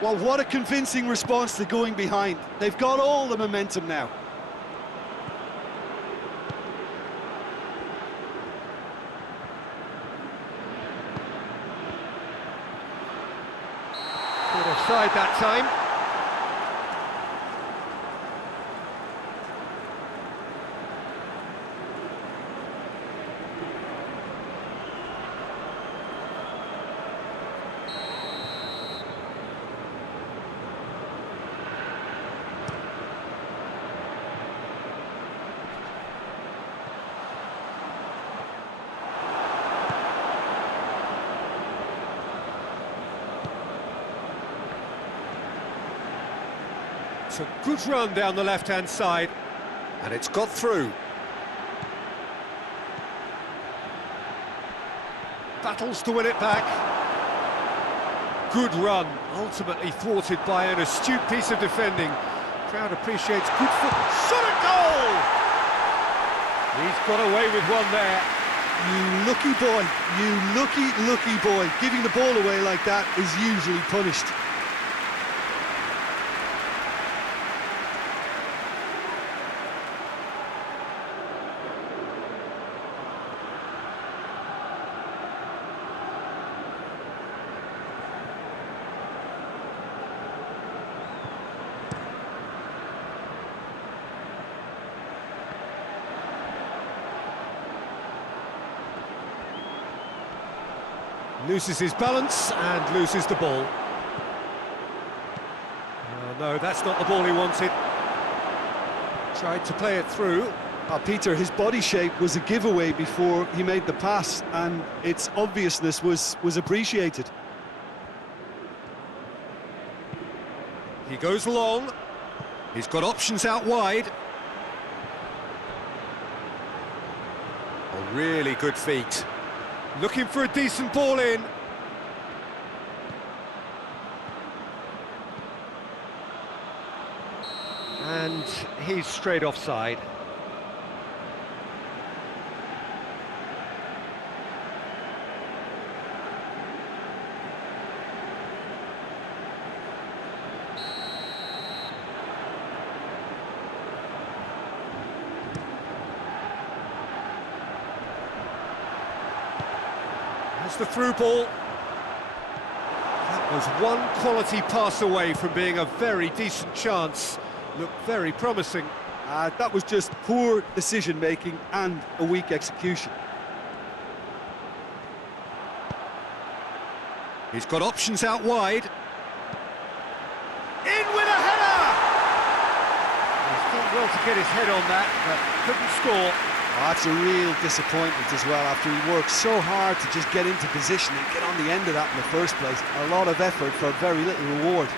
Well, what a convincing response to going behind. They've got all the momentum now. Good offside that time. It's a good run down the left-hand side, and it's got through. Battles to win it back. good run, ultimately thwarted by an astute piece of defending. Crowd appreciates good football. Shot at goal! He's got away with one there. You lucky boy, you lucky boy. Giving the ball away like that is usually punished. Loses his balance and loses the ball. Oh, no, that's not the ball he wanted. Tried to play it through. Peter, his body shape was a giveaway before he made the pass, and its obviousness was appreciated. He goes long. He's got options out wide. A really good feat. Looking for a decent ball in. And he's straight offside. That's the through ball. That was one quality pass away from being a very decent chance. Looked very promising. That was just poor decision-making and a weak execution. He's got options out wide. In with a header! He's done well to get his head on that, but couldn't score. That's a real disappointment as well, after he worked so hard to just get into position and get on the end of that in the first place. A lot of effort for very little reward.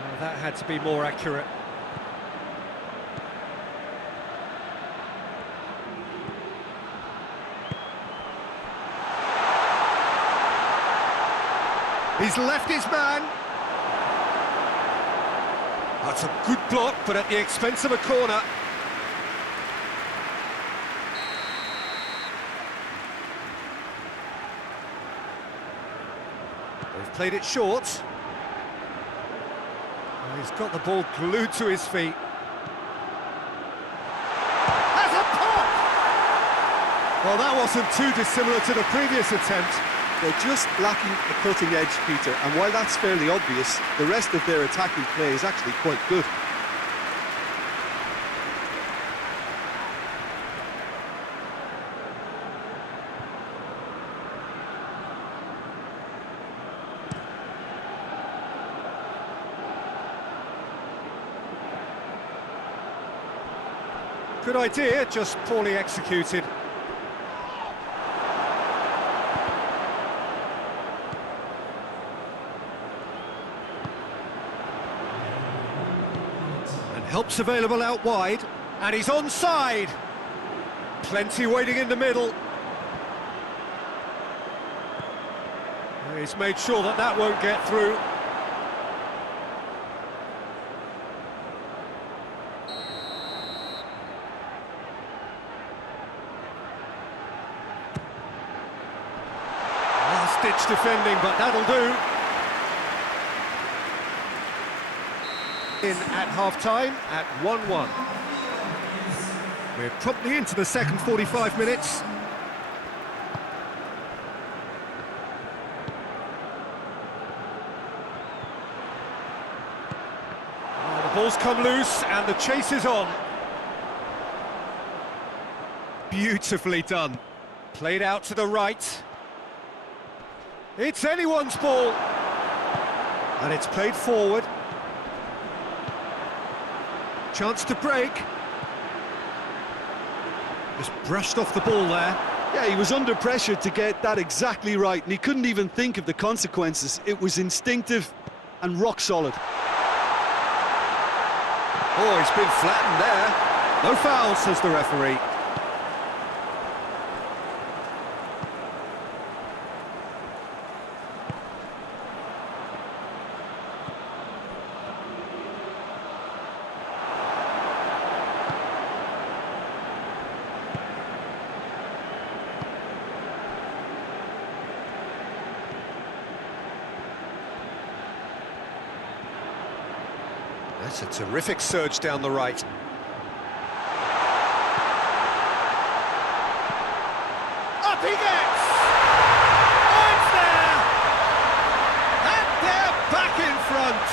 Well, that had to be more accurate. He's left his man. That's a good block, but at the expense of a corner. They've played it short. And he's got the ball glued to his feet. Has a pop! Well, that wasn't too dissimilar to the previous attempt. They're just lacking a cutting edge, Peter, and while that's fairly obvious, the rest of their attacking play is actually quite good. Good idea, just poorly executed. Help's available out wide, and he's onside. Plenty waiting in the middle. He's made sure that that won't get through. Last-ditch defending, but that'll do. In at half-time at 1-1. We're promptly into the second 45 minutes. Oh, the ball's come loose and the chase is on. Beautifully done. Played out to the right. It's anyone's ball. And it's played forward. Chance to break. Just brushed off the ball there. Yeah, he was under pressure to get that exactly right, and he couldn't even think of the consequences. It was instinctive and rock solid. Oh, he's been flattened there. No foul, says the referee. That's a terrific surge down the right. Up he gets! Oh, it's there! And they're back in front!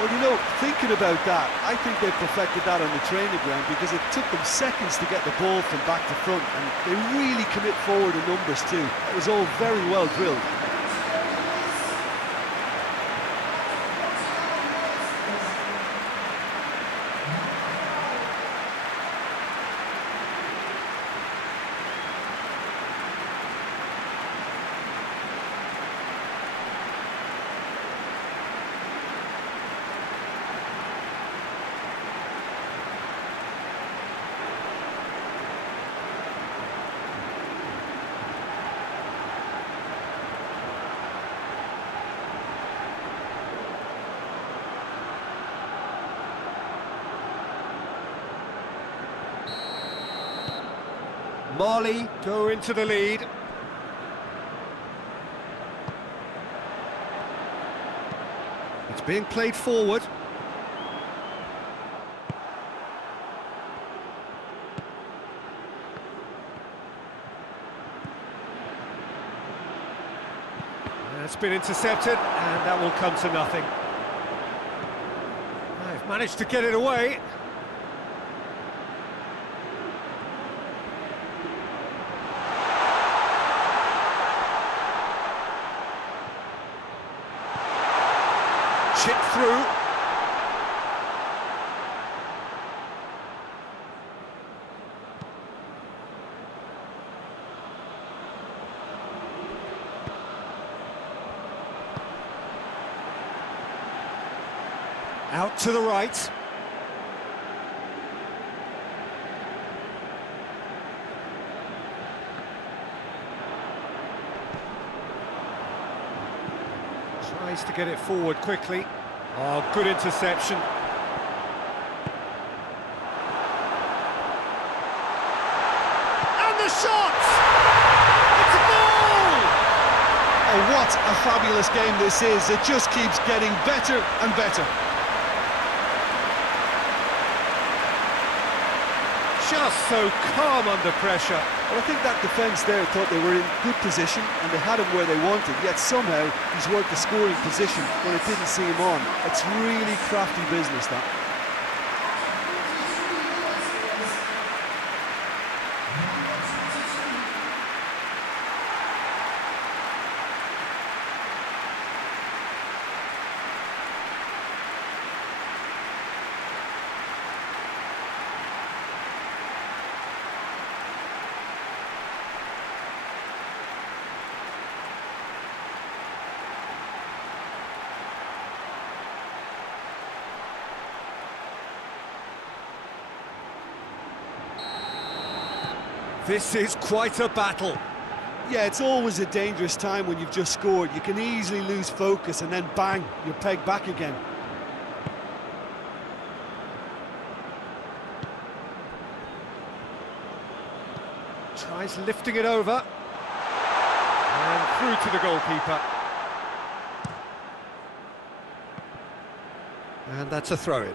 Well, you know, thinking about that, I think they perfected that on the training ground because it took them seconds to get the ball from back to front, and they really commit forward in numbers too. It was all very well drilled. Mali go into the lead. It's being played forward. It's been intercepted, and that will come to nothing. They've managed to get it away. Chip through. Out to the right. Tries to get it forward quickly. Oh, good interception. And the shot! It's a goal! Oh, what a fabulous game this is. It just keeps getting better and better. Just so calm under pressure. Well, I think that defence there thought they were in good position and they had him where they wanted, yet somehow he's worked the scoring position when it didn't see him on. It's really crafty business, that. This is quite a battle. Yeah, it's always a dangerous time when you've just scored. You can easily lose focus and then bang, you're pegged back again. Tries lifting it over. And through to the goalkeeper. And that's a throw-in.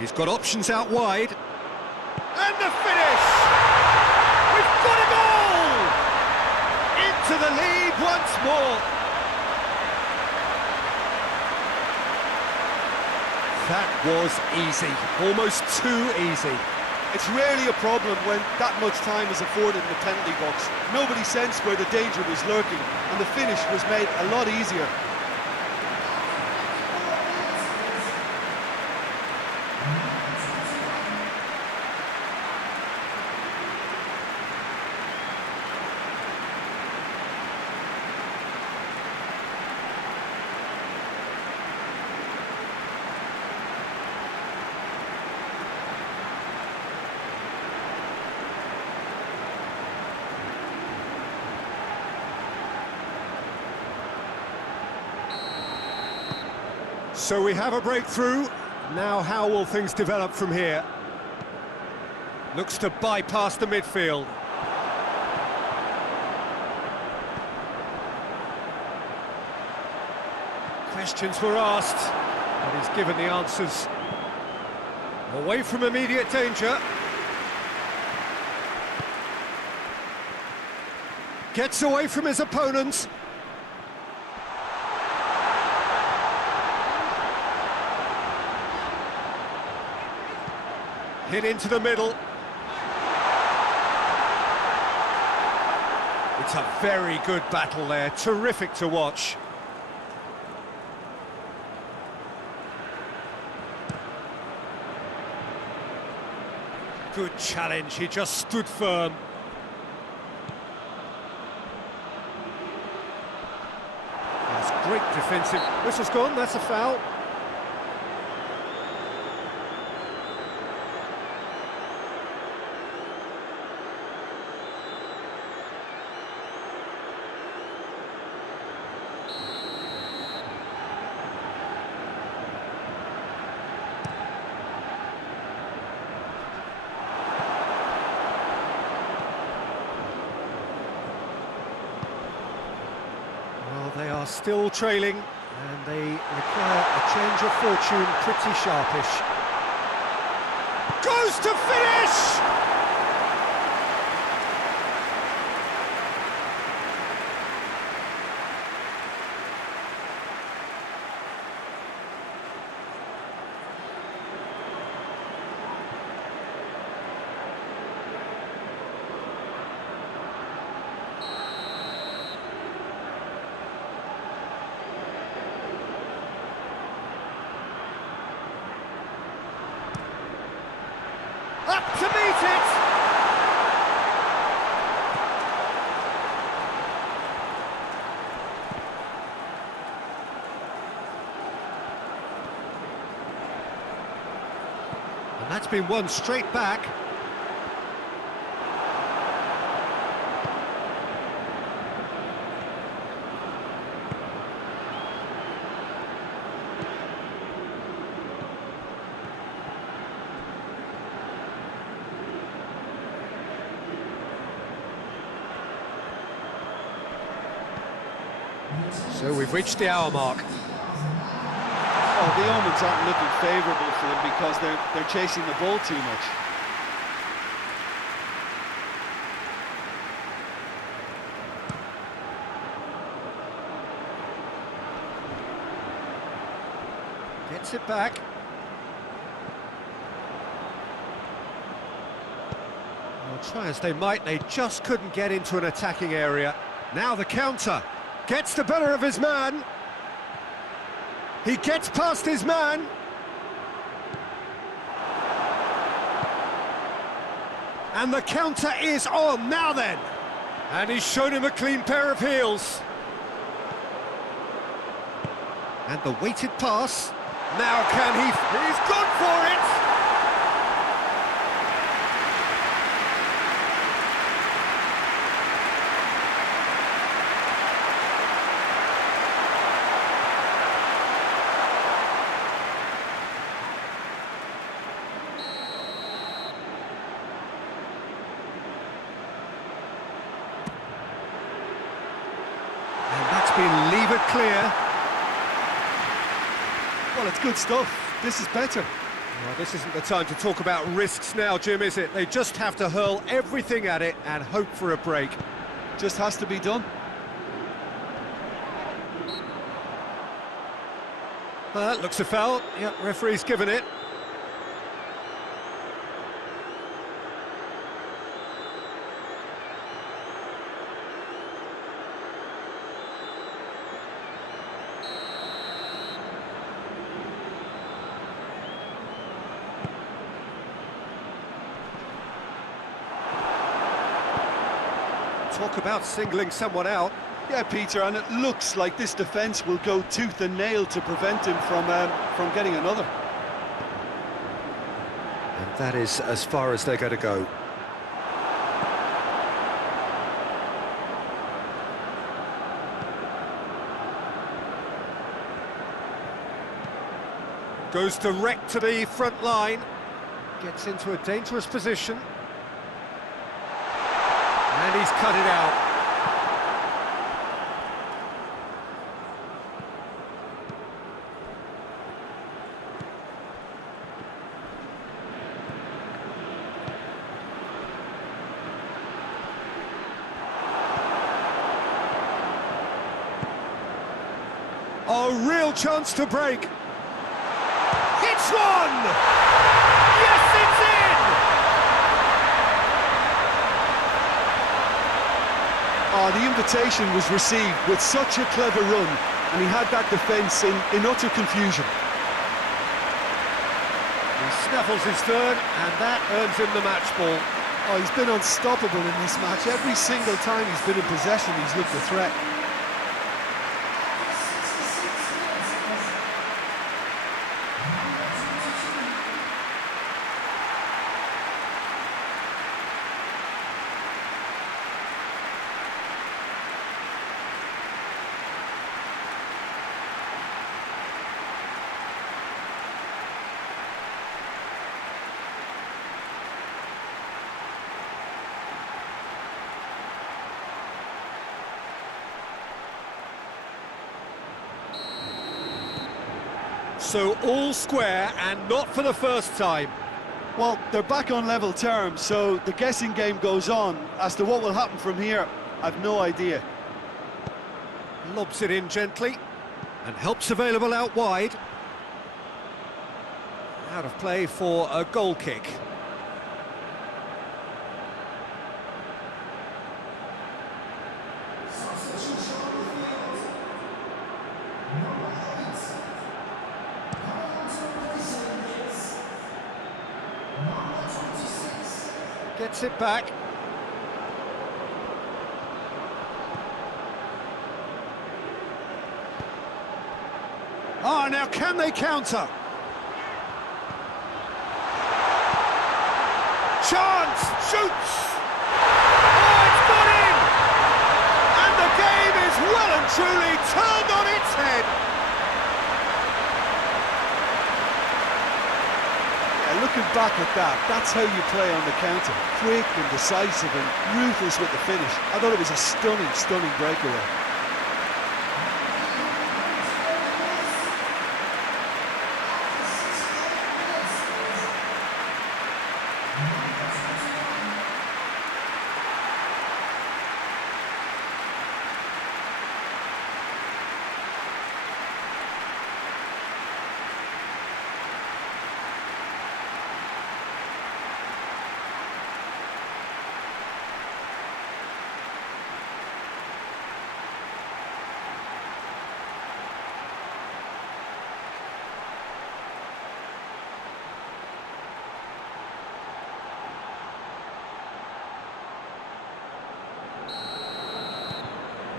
He's got options out wide. And the finish! We've got a goal! Into the lead once more. That was easy, almost too easy. It's rarely a problem when that much time is afforded in the penalty box. Nobody sensed where the danger was lurking, and the finish was made a lot easier. So we have a breakthrough. Now how will things develop from here? Looks to bypass the midfield. Questions were asked, but he's given the answers. Away from immediate danger. Gets away from his opponents. Hit into the middle. It's a very good battle there, terrific to watch. Good challenge, he just stood firm. That's great defensive. Whistle's gone, that's a foul. They are still trailing, and they require a change of fortune, pretty sharpish. Goes to finish! Up to meet it! And that's been won straight back. So we've reached the hour mark. Oh, the omens aren't looking favourable for them because they're chasing the ball too much. Gets it back. Well, try as they might, they just couldn't get into an attacking area. Now the counter. Gets the better of his man. He gets past his man. And the counter is on, now then. And he's shown him a clean pair of heels. And the weighted pass. Now can he... He's gone for it! Been levered clear. Well, it's good stuff. This is better. Well, this isn't the time to talk about risks now, Jim, is it? They just have to hurl everything at it and hope for a break. Just has to be done. That looks a foul. Yep, referee's given it. Talk about singling someone out. Yeah, Peter, and it looks like this defence will go tooth and nail to prevent him from getting another. And that is as far as they're going to go. Goes direct to the front line. Gets into a dangerous position. And he's cut it out. A real chance to break. It's one! Yes, it's in! Oh, the invitation was received with such a clever run, and he had that defence in utter confusion. He snaffles his third, and that earns him the match ball. Oh, he's been unstoppable in this match. Every single time he's been in possession, he's looked a threat. So all square, and not for the first time. Well, they're back on level terms, so the guessing game goes on. As to what will happen from here, I've no idea. Lobs it in gently, and help's available out wide. Out of play for a goal kick. Gets it back. Oh, now can they counter? Chance! Shoots! Oh, it's got in! And the game is well and truly turned on its head. Looking back at that, that's how you play on the counter. Quick and decisive and ruthless with the finish. I thought it was a stunning, stunning breakaway.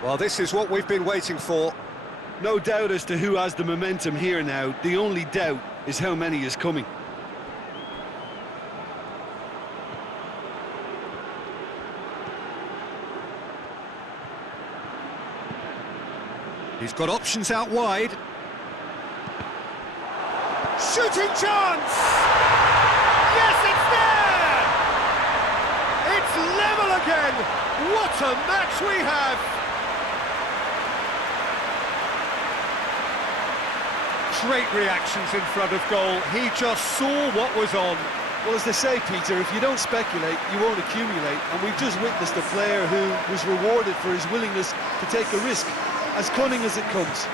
Well, this is what we've been waiting for. No doubt as to who has the momentum here now. The only doubt is how many is coming. He's got options out wide. Shooting chance! Yes, it's there! It's level again! What a match we have! Great reactions in front of goal. He just saw what was on. Well, as they say, Peter, if you don't speculate, you won't accumulate. And we've just witnessed a player who was rewarded for his willingness to take a risk, as cunning as it comes.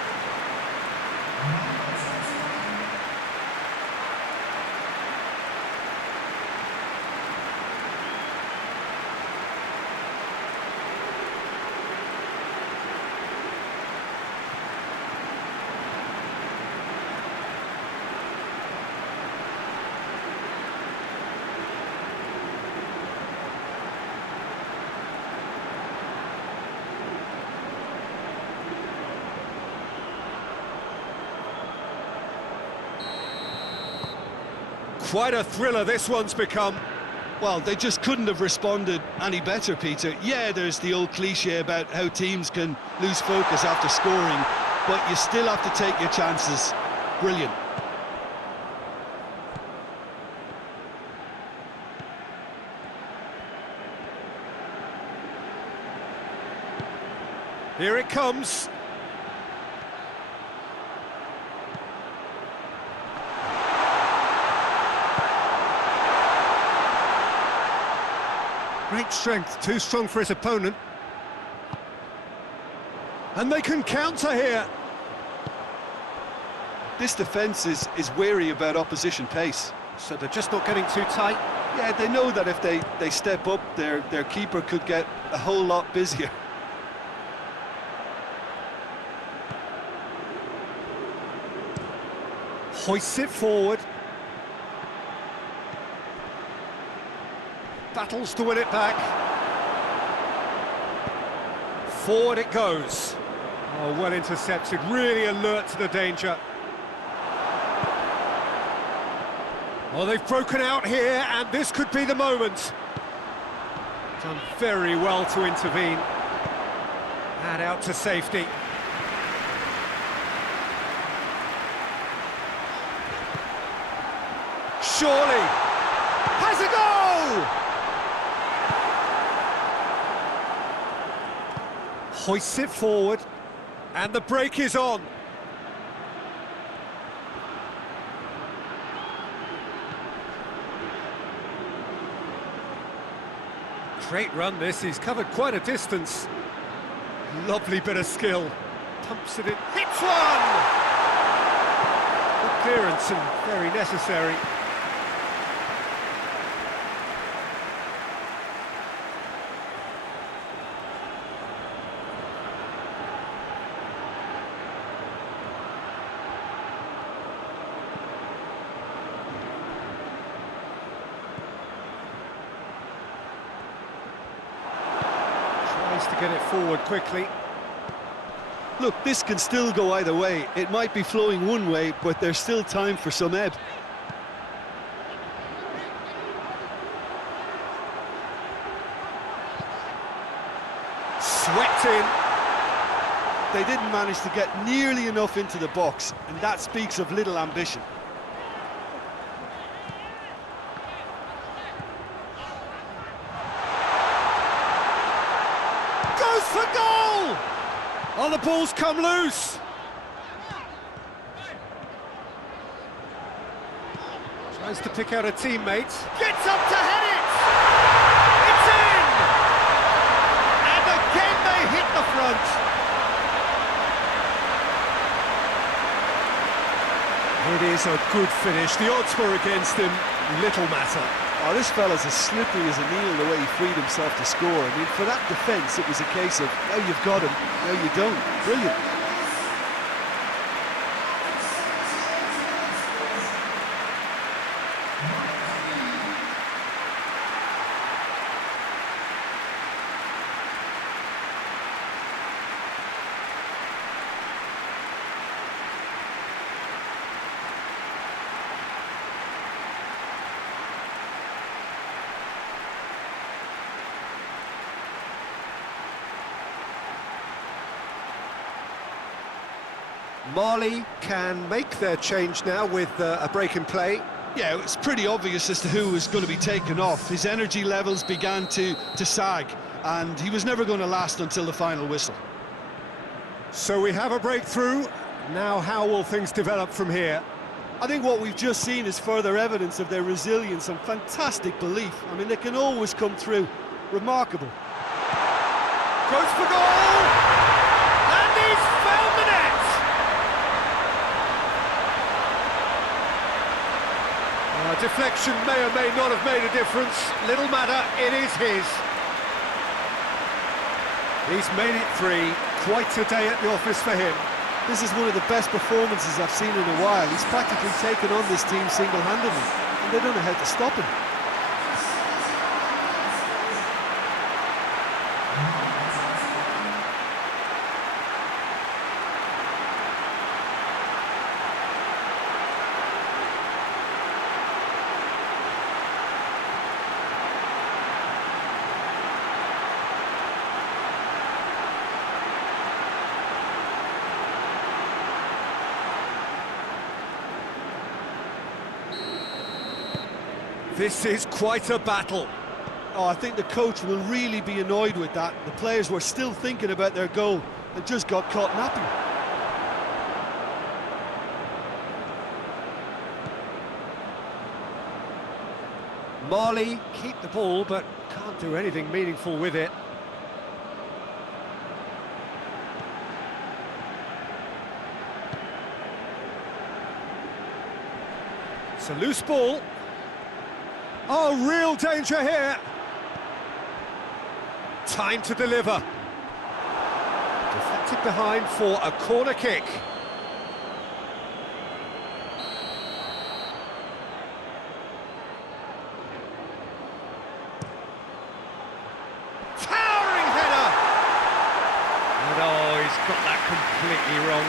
Quite a thriller this one's become. Well, they just couldn't have responded any better, Peter. Yeah, there's the old cliche about how teams can lose focus after scoring, but you still have to take your chances. Brilliant. Here it comes. Great strength, too strong for his opponent. And they can counter here. This defence is wary about opposition pace. So they're just not getting too tight. Yeah, they know that if they step up, their keeper could get a whole lot busier. Hoists it forward. Battles to win it back. Forward it goes. Oh, well intercepted, really alert to the danger. Oh, they've broken out here, and this could be the moment. Done very well to intervene. And out to safety. Surely has a goal! Hoists it forward, and the break is on. Great run this, he's covered quite a distance. Lovely bit of skill. Pumps it in, hits one! Good clearance and very necessary. To get it forward quickly. Look, this can still go either way. It might be flowing one way, but there's still time for some ebb. Swept in. They didn't manage to get nearly enough into the box, and that speaks of little ambition. For goal! Oh, the ball's come loose. Tries to pick out a teammate. Gets up to head it! It's in! And again they hit the front. It is a good finish. The odds were against him. Little matter. Oh, this fella's as slippery as a needle the way he freed himself to score. I mean, for that defence, it was a case of, now you've got him, now you don't. Brilliant. Mali can make their change now with a break in play. Yeah, it's pretty obvious as to who was going to be taken off. His energy levels began to sag, and he was never going to last until the final whistle. So we have a breakthrough. Now how will things develop from here? I think what we've just seen is further evidence of their resilience and fantastic belief. I mean, they can always come through. Remarkable. Goes for goal! And he's found the net! Deflection may or may not have made a difference. Little matter, it is his. He's made it 3. Quite a day at the office for him. This is one of the best performances I've seen in a while. He's practically taken on this team single-handedly, and they don't know how to stop him. This is quite a battle. Oh, I think the coach will really be annoyed with that. The players were still thinking about their goal, and just got caught napping. Marley keep the ball, but can't do anything meaningful with it. It's a loose ball. Oh, real danger here. Time to deliver. Deflected behind for a corner kick. Towering header! And oh, he's got that completely wrong.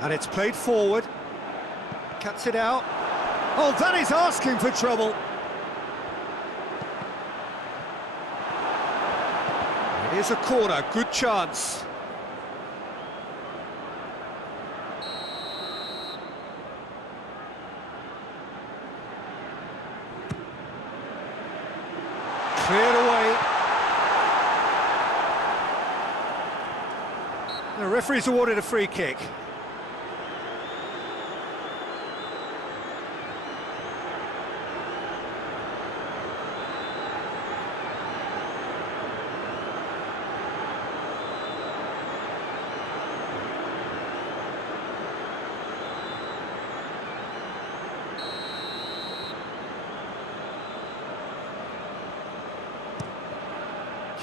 And it's played forward. Cuts it out. Oh, that is asking for trouble. It is a corner, good chance. Cleared away. The referee's awarded a free kick.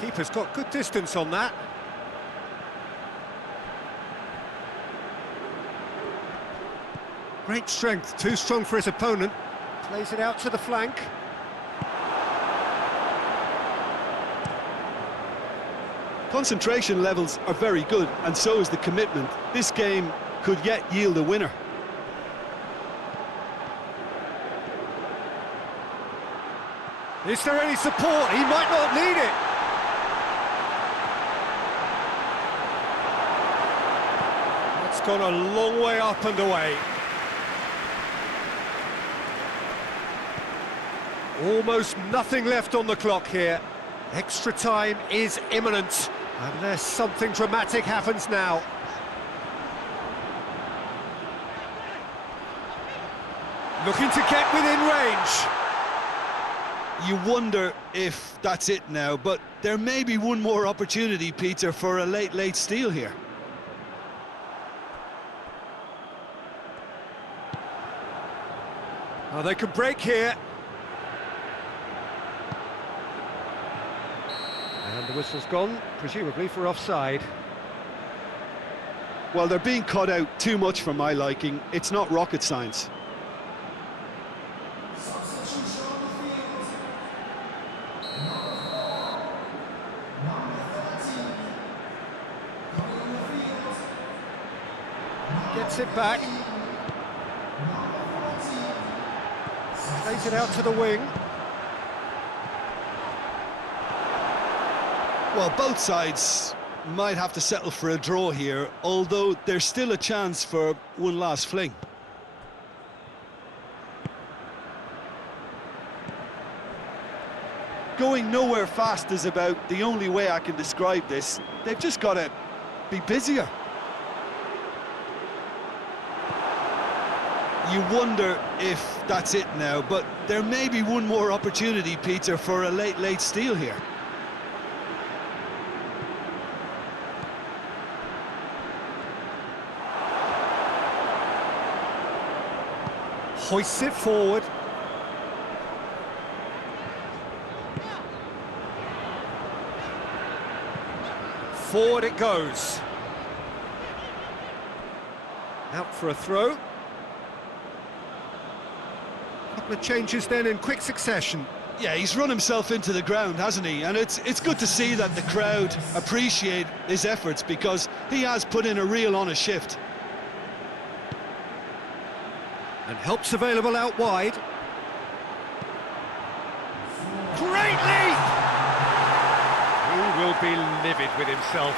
Keeper's got good distance on that. Great strength, too strong for his opponent. Plays it out to the flank. Concentration levels are very good, and so is the commitment. This game could yet yield a winner. Is there any support? He might not need it. It's gone a long way up and away. Almost nothing left on the clock here. Extra time is imminent, unless something dramatic happens now. Looking to get within range. You wonder if that's it now, but there may be one more opportunity, Peter, for a late steal here. Oh, they can break here. And the whistle's gone, presumably for offside. Well, they're being cut out too much for my liking. It's not rocket science. Gets it back. Plays it out to the wing. Well, both sides might have to settle for a draw here, although there's still a chance for one last fling. Going nowhere fast is about the only way I can describe this. They've just got to be busier. You wonder if that's it now, but there may be one more opportunity, Peter, for a late steal here. Hoists it forward. Forward it goes. Out for a throw. Couple of changes then in quick succession. Yeah, he's run himself into the ground, hasn't he? And it's good to see that the crowd appreciate his efforts, because he has put in a real honest shift. And help's available out wide. Great lead! would be livid with himself.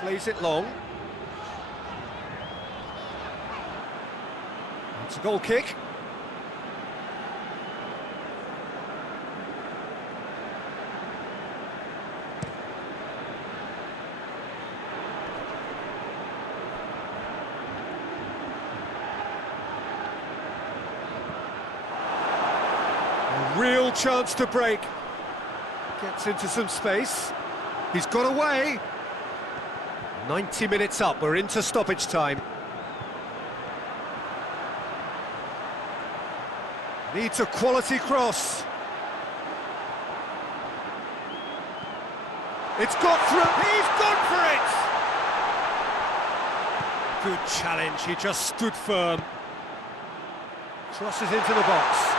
Plays it long. It's a goal kick. A real chance to break. Gets into some space. He's got away. 90 minutes up, we're into stoppage time. Needs a quality cross. It's got through, he's gone for it! Good challenge, he just stood firm. Crosses into the box.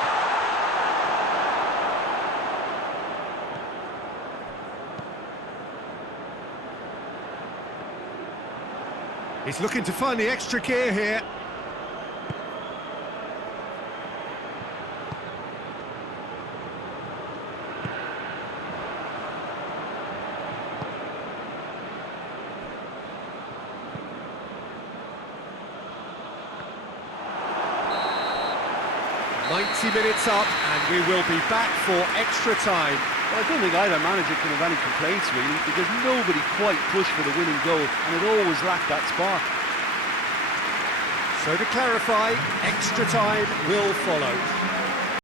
He's looking to find the extra gear here. Minutes up, and we will be back for extra time. Well, I don't think either manager can have any complaints, really, because nobody quite pushed for the winning goal, and it always lacked that spark. So to clarify, extra time will follow.